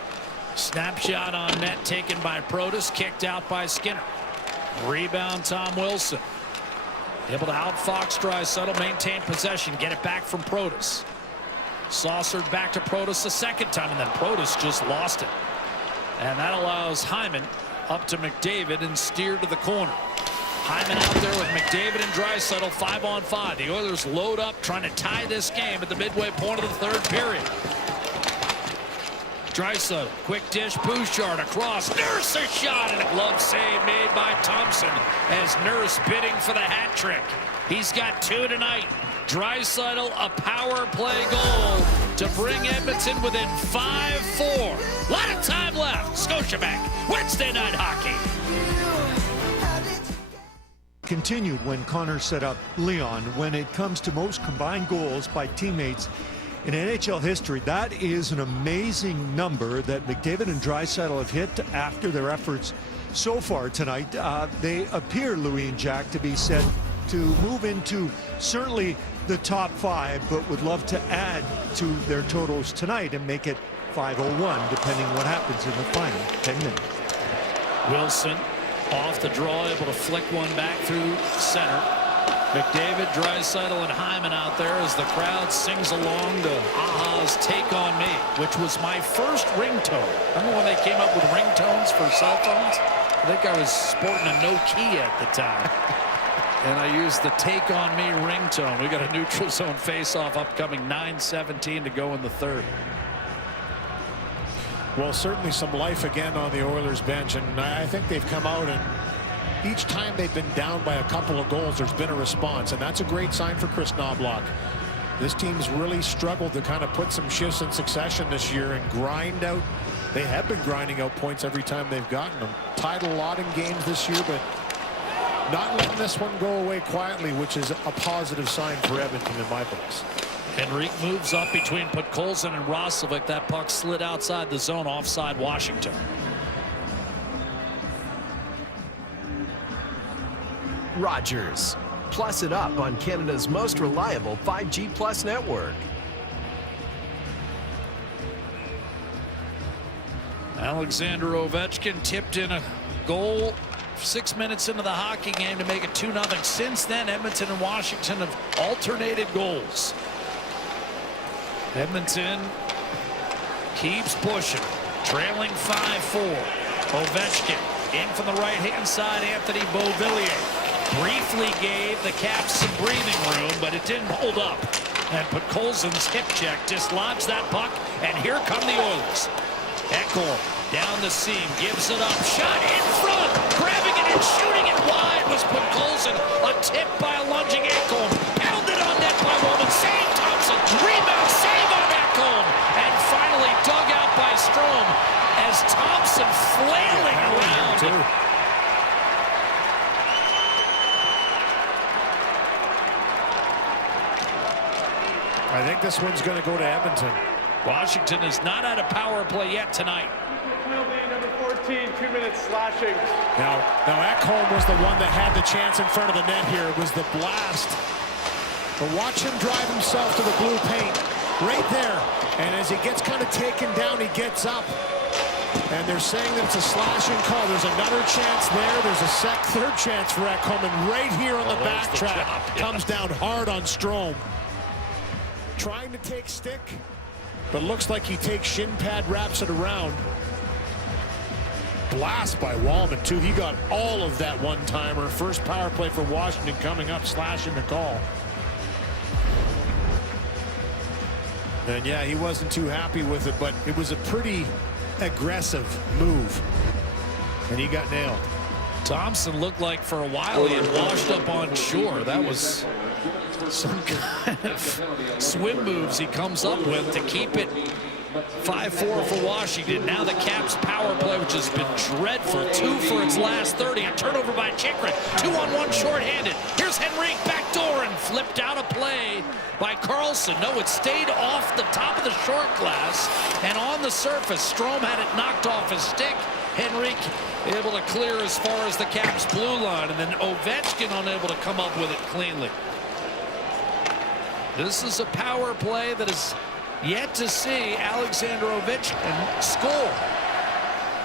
Snapshot on net taken by Protas, kicked out by Skinner. Rebound Tom Wilson. Able to outfox Draisaitl, maintain possession, get it back from Protas. Saucered back to Protas the second time, and then Protas just lost it. And that allows Hyman up to McDavid and steered to the corner. Hyman out there with McDavid and Draisaitl 5-on-5. The Oilers load up trying to tie this game at the midway point of the third period. Draisaitl, quick dish, Bouchard across. Nurse a shot and a glove save made by Thompson as Nurse bidding for the hat trick. He's got 2 tonight. Draisaitl a power play goal to bring Edmonton within 5-4. A lot of time left. Scotiabank, Wednesday night hockey. Continued when Connor set up Leon. When it comes to most combined goals by teammates in NHL history, that is an amazing number that McDavid and Draisaitl have hit after their efforts so far tonight. They appear, Louis and Jack, to be set to move into certainly the top 5, but would love to add to their totals tonight and make it 501, depending what happens in the final 10 minutes. Wilson off the draw, able to flick one back through center. McDavid, Draisaitl, and Hyman out there as the crowd sings along to Aha's Take On Me, which was my first ringtone. Remember when they came up with ringtones for cell phones? I think I was sporting a Nokia at the time. And I used the Take On Me ringtone. We got a neutral zone face-off upcoming, 9:17 to go in the third. Well, certainly some life again on the Oilers bench, and I think they've come out, and each time they've been down by a couple of goals, there's been a response, and that's a great sign for Chris Knoblauch. This team's really struggled to kind of put some shifts in succession this year and grind out. They have been grinding out points every time they've gotten them. Tied a lot in games this year, but not letting this one go away quietly, which is a positive sign for Edmonton in my books. Henrique moves up between Podkolzin and Roslovic. That puck slid outside the zone, offside Washington. Rogers. Plus it up on Canada's most reliable 5G Plus network. Alexander Ovechkin tipped in a goal 6 minutes into the hockey game to make it 2-0. Since then, Edmonton and Washington have alternated goals. Edmonton keeps pushing, trailing 5-4. Ovechkin in from the right-hand side. Anthony Beauvillier briefly gave the Caps some breathing room, but it didn't hold up. And Podkolzin's hip check dislodged that puck, and here come the Oilers. Ekholm down the seam, gives it up, shot in front, grabbing it and shooting it wide was Podkolzin. A tip by a lunging Ekholm, pounded on net by Woman, save Thompson, rebound, save on Ekholm, and finally dug out by Strome as Thompson flailing around. I think this one's going to go to Edmonton. Washington is not at a power play yet tonight. Penalty number 14, 2 minutes slashing. Now Ekholm was the one that had the chance in front of the net here. It was the blast. But watch him drive himself to the blue paint right there. And as he gets kind of taken down, he gets up. And they're saying that it's a slashing call. There's another chance there. There's a third chance for Ekholm. And right here on the backtrack, comes down hard on Strome. Trying to take stick, but looks like he takes shin pad, wraps it around. Blast by Wallman, too. He got all of that one-timer. First power play for Washington coming up, slashing the call. And yeah, he wasn't too happy with it, but it was a pretty aggressive move. And he got nailed. Thompson looked like for a while he had washed up on shore. That was some kind of swim moves he comes up with to keep it 5-4 for Washington. Now the Caps power play, which has been dreadful. 2 for its last 30. A turnover by Chikrin. 2-on-1 shorthanded. Here's Henrique backdoor and flipped out of play by Carlson. No, it stayed off the top of the short glass and on the surface. Strome had it knocked off his stick. Henrique able to clear as far as the Caps blue line, and then Ovechkin unable to come up with it cleanly. This is a power play that is yet to see Alexander Ovechkin score.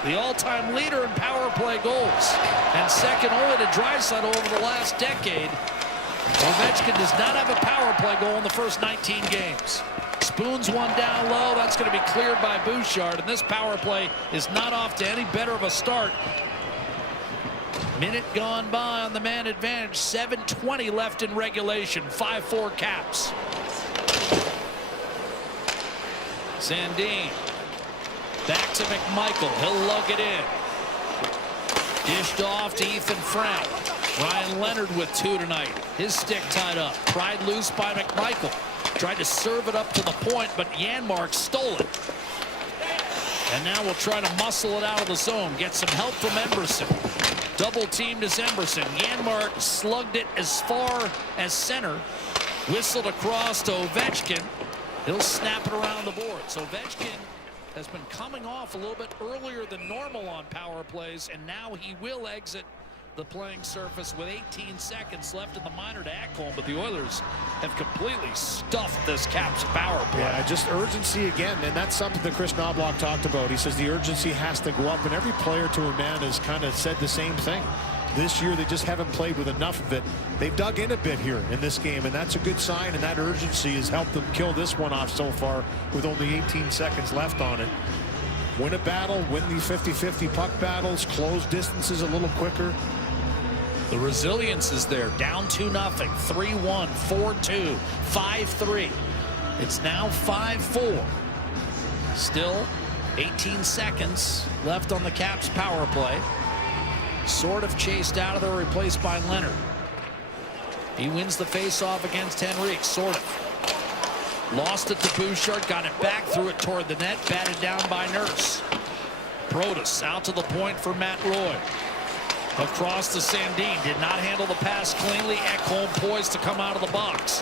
The all-time leader in power play goals, and second only to Draisaitl over the last decade. Ovechkin does not have a power play goal in the first 19 games. Spoons one down low. That's going to be cleared by Bouchard, and this power play is not off to any better of a start. Minute gone by on the man advantage. 7:20 left in regulation. 5-4 Caps. Sandin back to McMichael. He'll lug it in. Dished off to Ethan Frank. Ryan Leonard with 2 tonight. His stick tied up. Pried loose by McMichael. Tried to serve it up to the point, but Janmark stole it. And now we'll try to muscle it out of the zone. Get some help from Emberson. Double teamed is Emberson. Janmark slugged it as far as center. Whistled across to Ovechkin. He'll snap it around the boards. So Ovechkin has been coming off a little bit earlier than normal on power plays, and now he will exit the playing surface with 18 seconds left in the minor to Ekholm, but the Oilers have completely stuffed this Caps power play. Yeah, just urgency again, and that's something that Chris Knobloch talked about. He says the urgency has to go up, and every player to a man has kind of said the same thing. This year, they just haven't played with enough of it. They've dug in a bit here in this game, and that's a good sign, and that urgency has helped them kill this one off so far with only 18 seconds left on it. Win a battle, win the 50-50 puck battles, close distances a little quicker. The resilience is there. Down 2-0, 3-1, 4-2, 5-3. It's now 5-4. Still 18 seconds left on the Caps power play. Sort of chased out of there, replaced by Leonard. He wins the face-off against Henrique, sort of. Lost it to Bouchard, got it back, threw it toward the net, batted down by Nurse. Protas out to the point for Matt Roy. Across to Sandin. Did not handle the pass cleanly. Ekholm poised to come out of the box.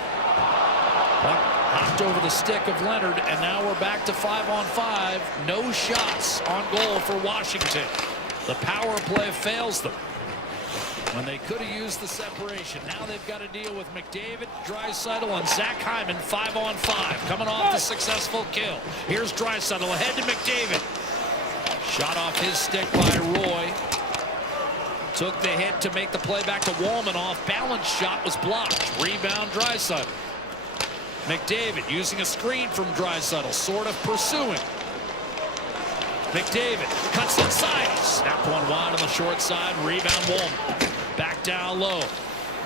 Puck hopped over the stick of Leonard, and now we're back to 5-on-5. No shots on goal for Washington. The power play fails them when they could have used the separation. Now they've got to deal with McDavid, Draisaitl, and Zach Hyman 5-on-5, coming off the successful kill. Here's Draisaitl ahead to McDavid. Shot off his stick by Roy. Took the hit to make the play back to Wallman. Off balance shot was blocked. Rebound Draisaitl. McDavid using a screen from Draisaitl, sort of pursuing. McDavid cuts inside. Snapped one wide on the short side. Rebound Wallman. Back down low.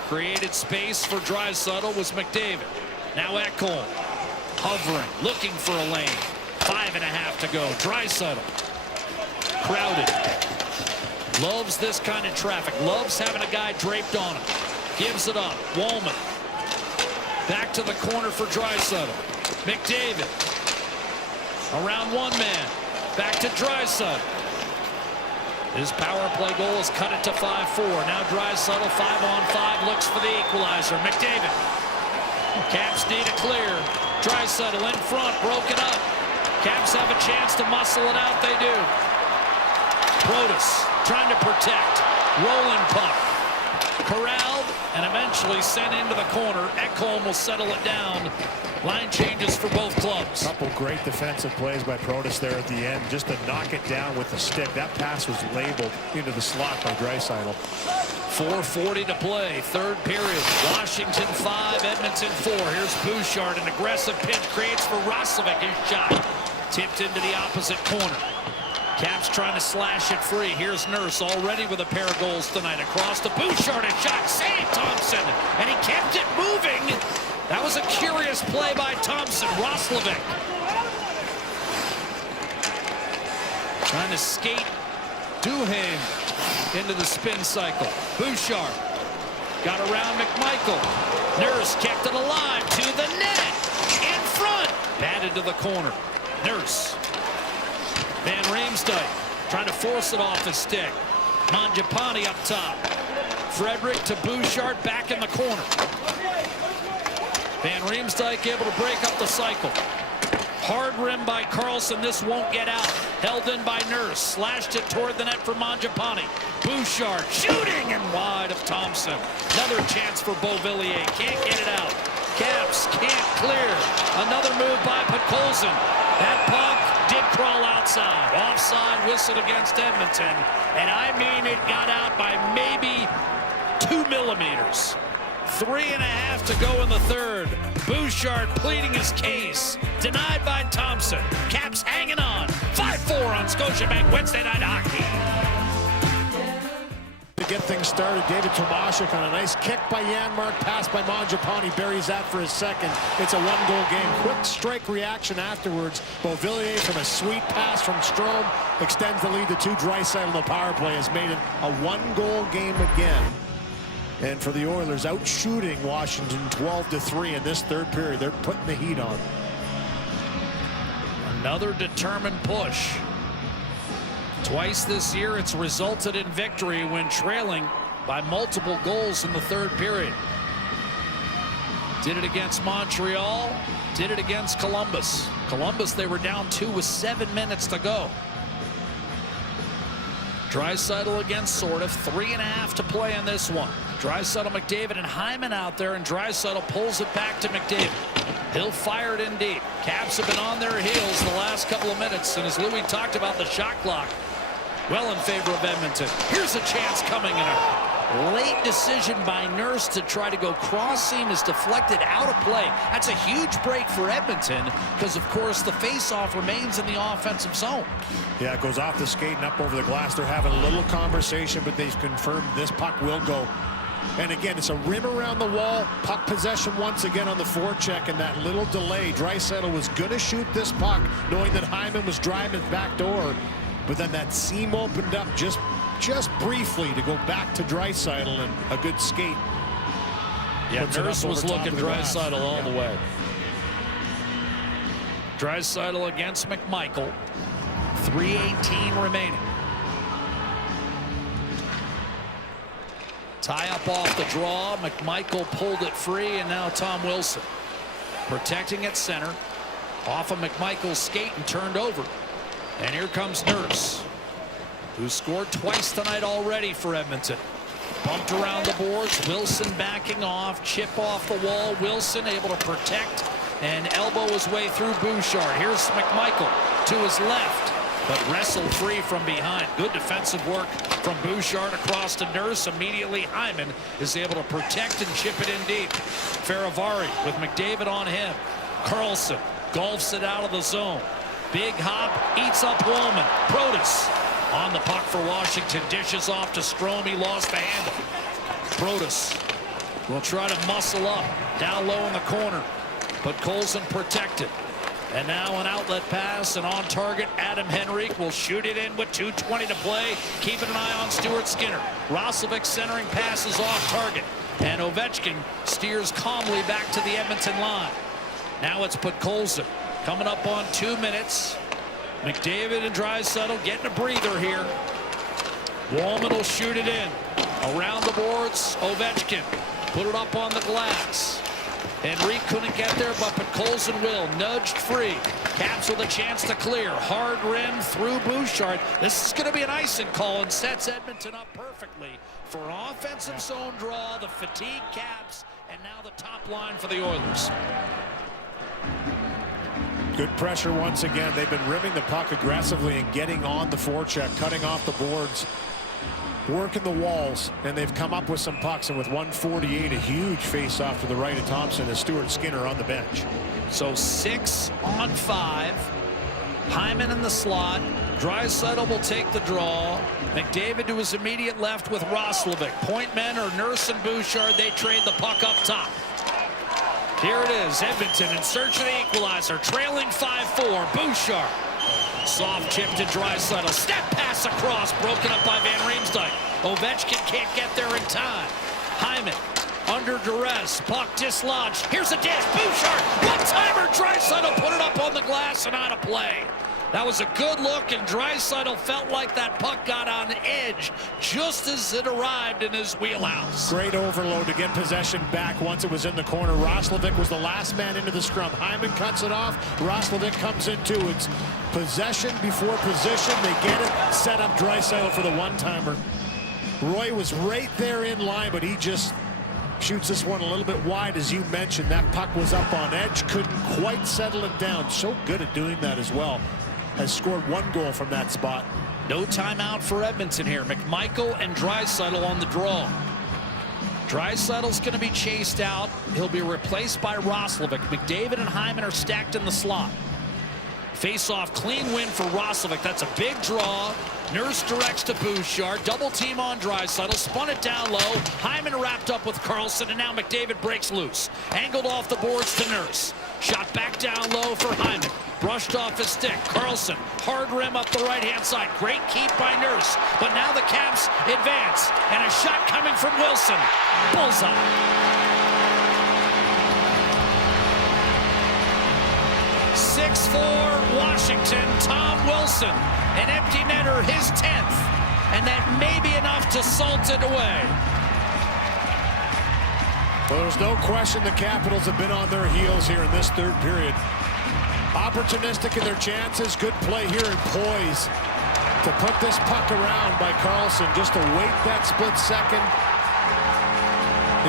Created space for Draisaitl was McDavid. Now Ekholm hovering, looking for a lane. 5.5 to go. Draisaitl crowded. Loves this kind of traffic. Loves having a guy draped on him. Gives it up. Wallman. Back to the corner for Draisaitl. McDavid. Around one man. Back to Draisaitl. His power play goal has cut it to 5-4. Now Draisaitl 5-on-5 looks for the equalizer. McDavid. Caps need a clear. Draisaitl in front, broken up. Caps have a chance to muscle it out. They do. Protas trying to protect. Rolling puck. Corralled and eventually sent into the corner. Ekholm will settle it down. Line changes for both clubs. Couple great defensive plays by Protas there at the end, just to knock it down with the stick. That pass was labeled into the slot by Draisaitl. 4:40 to play, third period. Washington 5, Edmonton 4. Here's Bouchard, an aggressive pinch creates for Roslovic. His shot tipped into the opposite corner. Caps trying to slash it free. Here's Nurse already with a pair of goals tonight. Across to Bouchard, a shot saved Thompson, and he kept it moving. That was a curious play by Thompson. Roslovic trying to skate Duhaime into the spin cycle. Bouchard got around McMichael. Nurse kept it alive to the net. In front. Batted to the corner. Nurse. Van Riemsdyk trying to force it off his stick. Mangiapane up top. Frederick to Bouchard back in the corner. Van Riemsdyk able to break up the cycle. Hard rim by Carlson. This won't get out. Held in by Nurse. Slashed it toward the net for Mangiapane. Bouchard shooting and wide of Thompson. Another chance for Beauvillier. Can't get it out. Caps can't clear. Another move by Podkolzin. That puck did crawl outside. Offside whistled against Edmonton. And I mean it got out by maybe 2 millimeters. 3.5 to go in the third. Bouchard pleading his case. Denied by Thompson. Caps hanging on. 5-4 on Scotiabank Wednesday Night Hockey. To get things started, David Tomashik on a nice kick by Janmark. Pass by Mangiapane. Buries that for his second. It's a one-goal game. Quick strike reaction afterwards. Beauvillier from a sweet pass from Strome extends the lead to 2. Draisaitl, the power play, has made it a one-goal game again. And for the Oilers, out shooting Washington 12-3 in this third period. They're putting the heat on. Another determined push. Twice this year, it's resulted in victory when trailing by multiple goals in the third period. Did it against Montreal, did it against Columbus. Columbus, they were down 2 with 7 minutes to go. Draisaitl again, sort of. 3.5 to play in this one. Draisaitl, McDavid, and Hyman out there, and Draisaitl pulls it back to McDavid. He'll fire it in deep. Caps have been on their heels the last couple of minutes, and as Louis talked about, the shot clock well in favor of Edmonton. Here's a chance coming, and a late decision by Nurse to try to go cross seam is deflected out of play. That's a huge break for Edmonton because, of course, the faceoff remains in the offensive zone. Yeah, it goes off the skate and up over the glass. They're having a little conversation, but they've confirmed this puck will go. And again, it's a rim around the wall. Puck possession once again on the forecheck, and that little delay. Draisaitl was going to shoot this puck, knowing that Hyman was driving his back door. But then that seam opened up just briefly to go back to Draisaitl, and a good skate. Yeah, Nurse was looking Draisaitl all the way. Draisaitl against McMichael. 3:18 remaining. Tie up off the draw. McMichael pulled it free, and now Tom Wilson protecting at center. Off of McMichael's skate and turned over. And here comes Nurse, who scored twice tonight already for Edmonton. Bumped around the boards. Wilson backing off. Chip off the wall. Wilson able to protect and elbow his way through Bouchard. Here's McMichael to his left, but wrestled free from behind. Good defensive work from Bouchard across to Nurse. Immediately Hyman is able to protect and chip it in deep. Faravari with McDavid on him. Carlson golfs it out of the zone. Big hop, eats up Woolman. Protas on the puck for Washington. Dishes off to Strome. He lost the handle. Protas will try to muscle up down low in the corner, but Colson protected. And now an outlet pass, and on target Adam Henrique will shoot it in with 2:20 to play. Keeping an eye on Stuart Skinner. Roslovic centering passes off target, and Ovechkin steers calmly back to the Edmonton line. Now it's Podkolzin coming up on 2 minutes. McDavid and Draisaitl getting a breather here. Woolman will shoot it in. Around the boards, Ovechkin put it up on the glass. Henrique couldn't get there, but Podkolzin will. Nudged free. Caps with a chance to clear. Hard rim through Bouchard. This is going to be an icing call and sets Edmonton up perfectly for an offensive zone draw. The fatigue Caps, and now the top line for the Oilers. Good pressure once again. They've been rimming the puck aggressively and getting on the forecheck, cutting off the boards, working the walls, and they've come up with some pucks. And with 1:48, a huge face-off to the right of Thompson as Stuart Skinner on the bench. So 6 on 5. Hyman in the slot. Draisaitl will take the draw. McDavid to his immediate left with Roslovic. Point men are Nurse and Bouchard. They trade the puck up top. Here it is, Edmonton in search of the equalizer, trailing 5-4. Bouchard. Soft chip to Draisaitl. Step pass across, broken up by Van Riemsdyk. Ovechkin can't get there in time. Hyman under duress. Puck dislodged. Here's a dish. Bouchard. One-timer. Draisaitl put it up on the glass and out of play. That was a good look, and Draisaitl felt like that puck got on edge just as it arrived in his wheelhouse. Great overload to get possession back once it was in the corner. Roslovic was the last man into the scrum. Hyman cuts it off. Roslovic comes in too. It's possession before position. They get it. Set up Draisaitl for the one-timer. Roy was right there in line, but he just shoots this one a little bit wide. As you mentioned, that puck was up on edge. Couldn't quite settle it down. So good at doing that as well. Has scored 1 goal from that spot. No timeout for Edmonton here. McMichael and Draisaitl on the draw. Draisaitl's going to be chased out. He'll be replaced by Roslovic. McDavid and Hyman are stacked in the slot. Face-off, clean win for Roslovic. That's a big draw. Nurse directs to Bouchard. Double team on Draisaitl. Spun it down low. Hyman wrapped up with Carlson, and now McDavid breaks loose. Angled off the boards to Nurse. Shot back down low for Hyman. Brushed off his stick. Carlson, hard rim up the right-hand side. Great keep by Nurse. But now the Caps advance. And a shot coming from Wilson. Bullseye. 6-4 Washington. Tom Wilson, an empty netter, his 10th. And that may be enough to salt it away. Well, there's no question the Capitals have been on their heels here in this third period. Opportunistic in their chances. Good play here and poise to put this puck around by Carlson, just to wait that split second.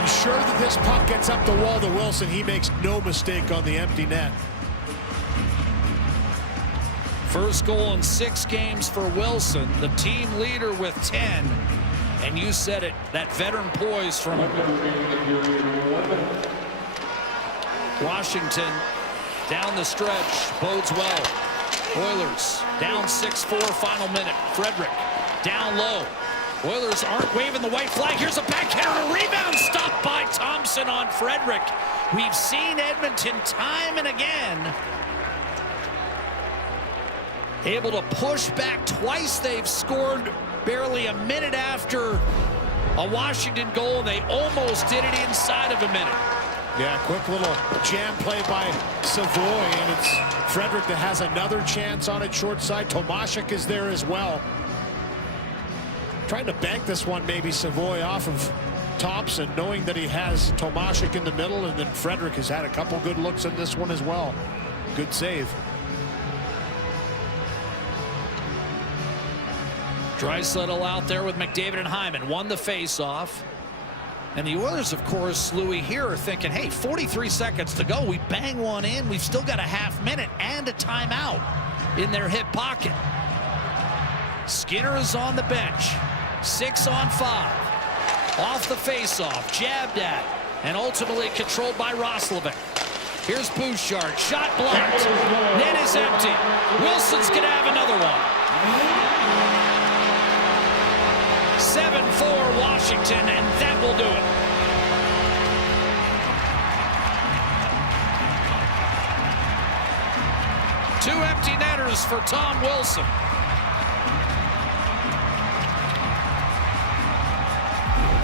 Ensure that this puck gets up the wall to Wilson. He makes no mistake on the empty net. First goal in 6 games for Wilson, the team leader with 10. And you said it, that veteran poise from Washington down the stretch bodes well. Oilers down 6-4, final minute. Frederick down low. Oilers aren't waving the white flag. Here's a backhander and a rebound stopped by Thompson on Frederick. We've seen Edmonton time and again able to push back twice. They've scored barely a minute after a Washington goal. They almost did it inside of a minute. Yeah, quick little jam play by Savoy, and it's Frederick that has another chance on it short side. Tomashik is there as well. Trying to bank this one, maybe Savoy off of Thompson, knowing that he has Tomášek in the middle, and then Frederick has had a couple good looks in this one as well. Good save. Draisaitl out there with McDavid and Hyman. Won the face-off. And the Oilers, of course, Louis, here are thinking, hey, 43 seconds to go. We bang one in. We've still got a half minute and a timeout in their hip pocket. Skinner is on the bench. 6 on 5. Off the face-off. Jabbed at. And ultimately controlled by Roslovic. Here's Bouchard. Shot blocked. Net is empty. Wilson's going to have another one. 7-4 Washington, and that will do it. Two empty netters for Tom Wilson.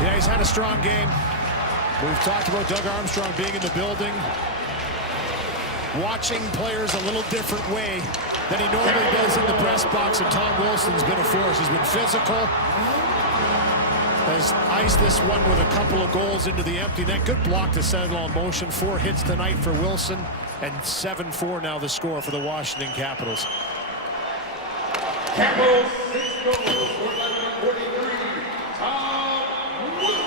Yeah, he's had a strong game. We've talked about Doug Armstrong being in the building, watching players a little different way than he normally does in the press box, and Tom Wilson's been a force. He's been physical. Has iced this one with a couple of goals into the empty net. Good block to set it all in motion. 4 hits tonight for Wilson, and 7-4 now the score for the Washington Capitals. Capitals 6 goals, 443, Tom Wilson.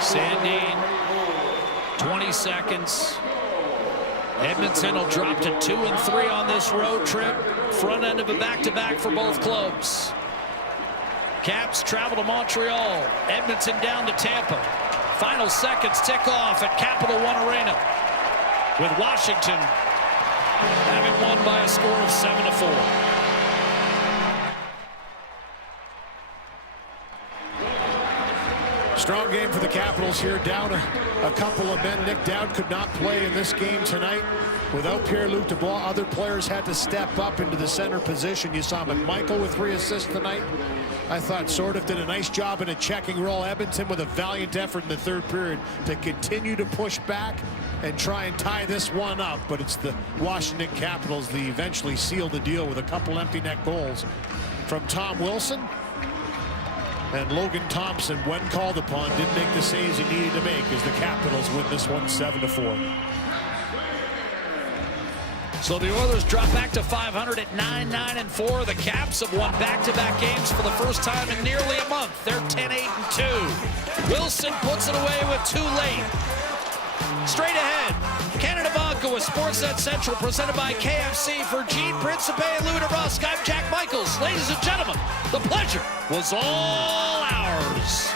Sandin, 20 seconds. Edmonton will drop to 2 and 3 on this road trip. Front end of a back-to-back for both clubs. Caps travel to Montreal. Edmonton down to Tampa. Final seconds tick off at Capital One Arena, with Washington having won by a score of 7-4. Strong game for the Capitals here. Down a couple of men. Nick Dowd could not play in this game tonight. Without Pierre-Luc Dubois, other players had to step up into the center position. You saw McMichael with 3 assists tonight. I thought sort of did a nice job in a checking role. Edmonton with a valiant effort in the third period to continue to push back and try and tie this one up. But it's the Washington Capitals that eventually sealed the deal with a couple empty net goals from Tom Wilson. And Logan Thompson, when called upon, didn't make the saves he needed to make as the Capitals win this one 7-4. So the Oilers drop back to 500 at 9-9-4. The Caps have won back-to-back games for the first time in nearly a month. They're 10-8-2. Wilson puts it away with 2 late. Straight ahead, Canada Vodka with Sportsnet Central, presented by KFC. For Gene Principe and Louis DeBrusque, I'm Jack Michaels. Ladies and gentlemen, the pleasure was all ours.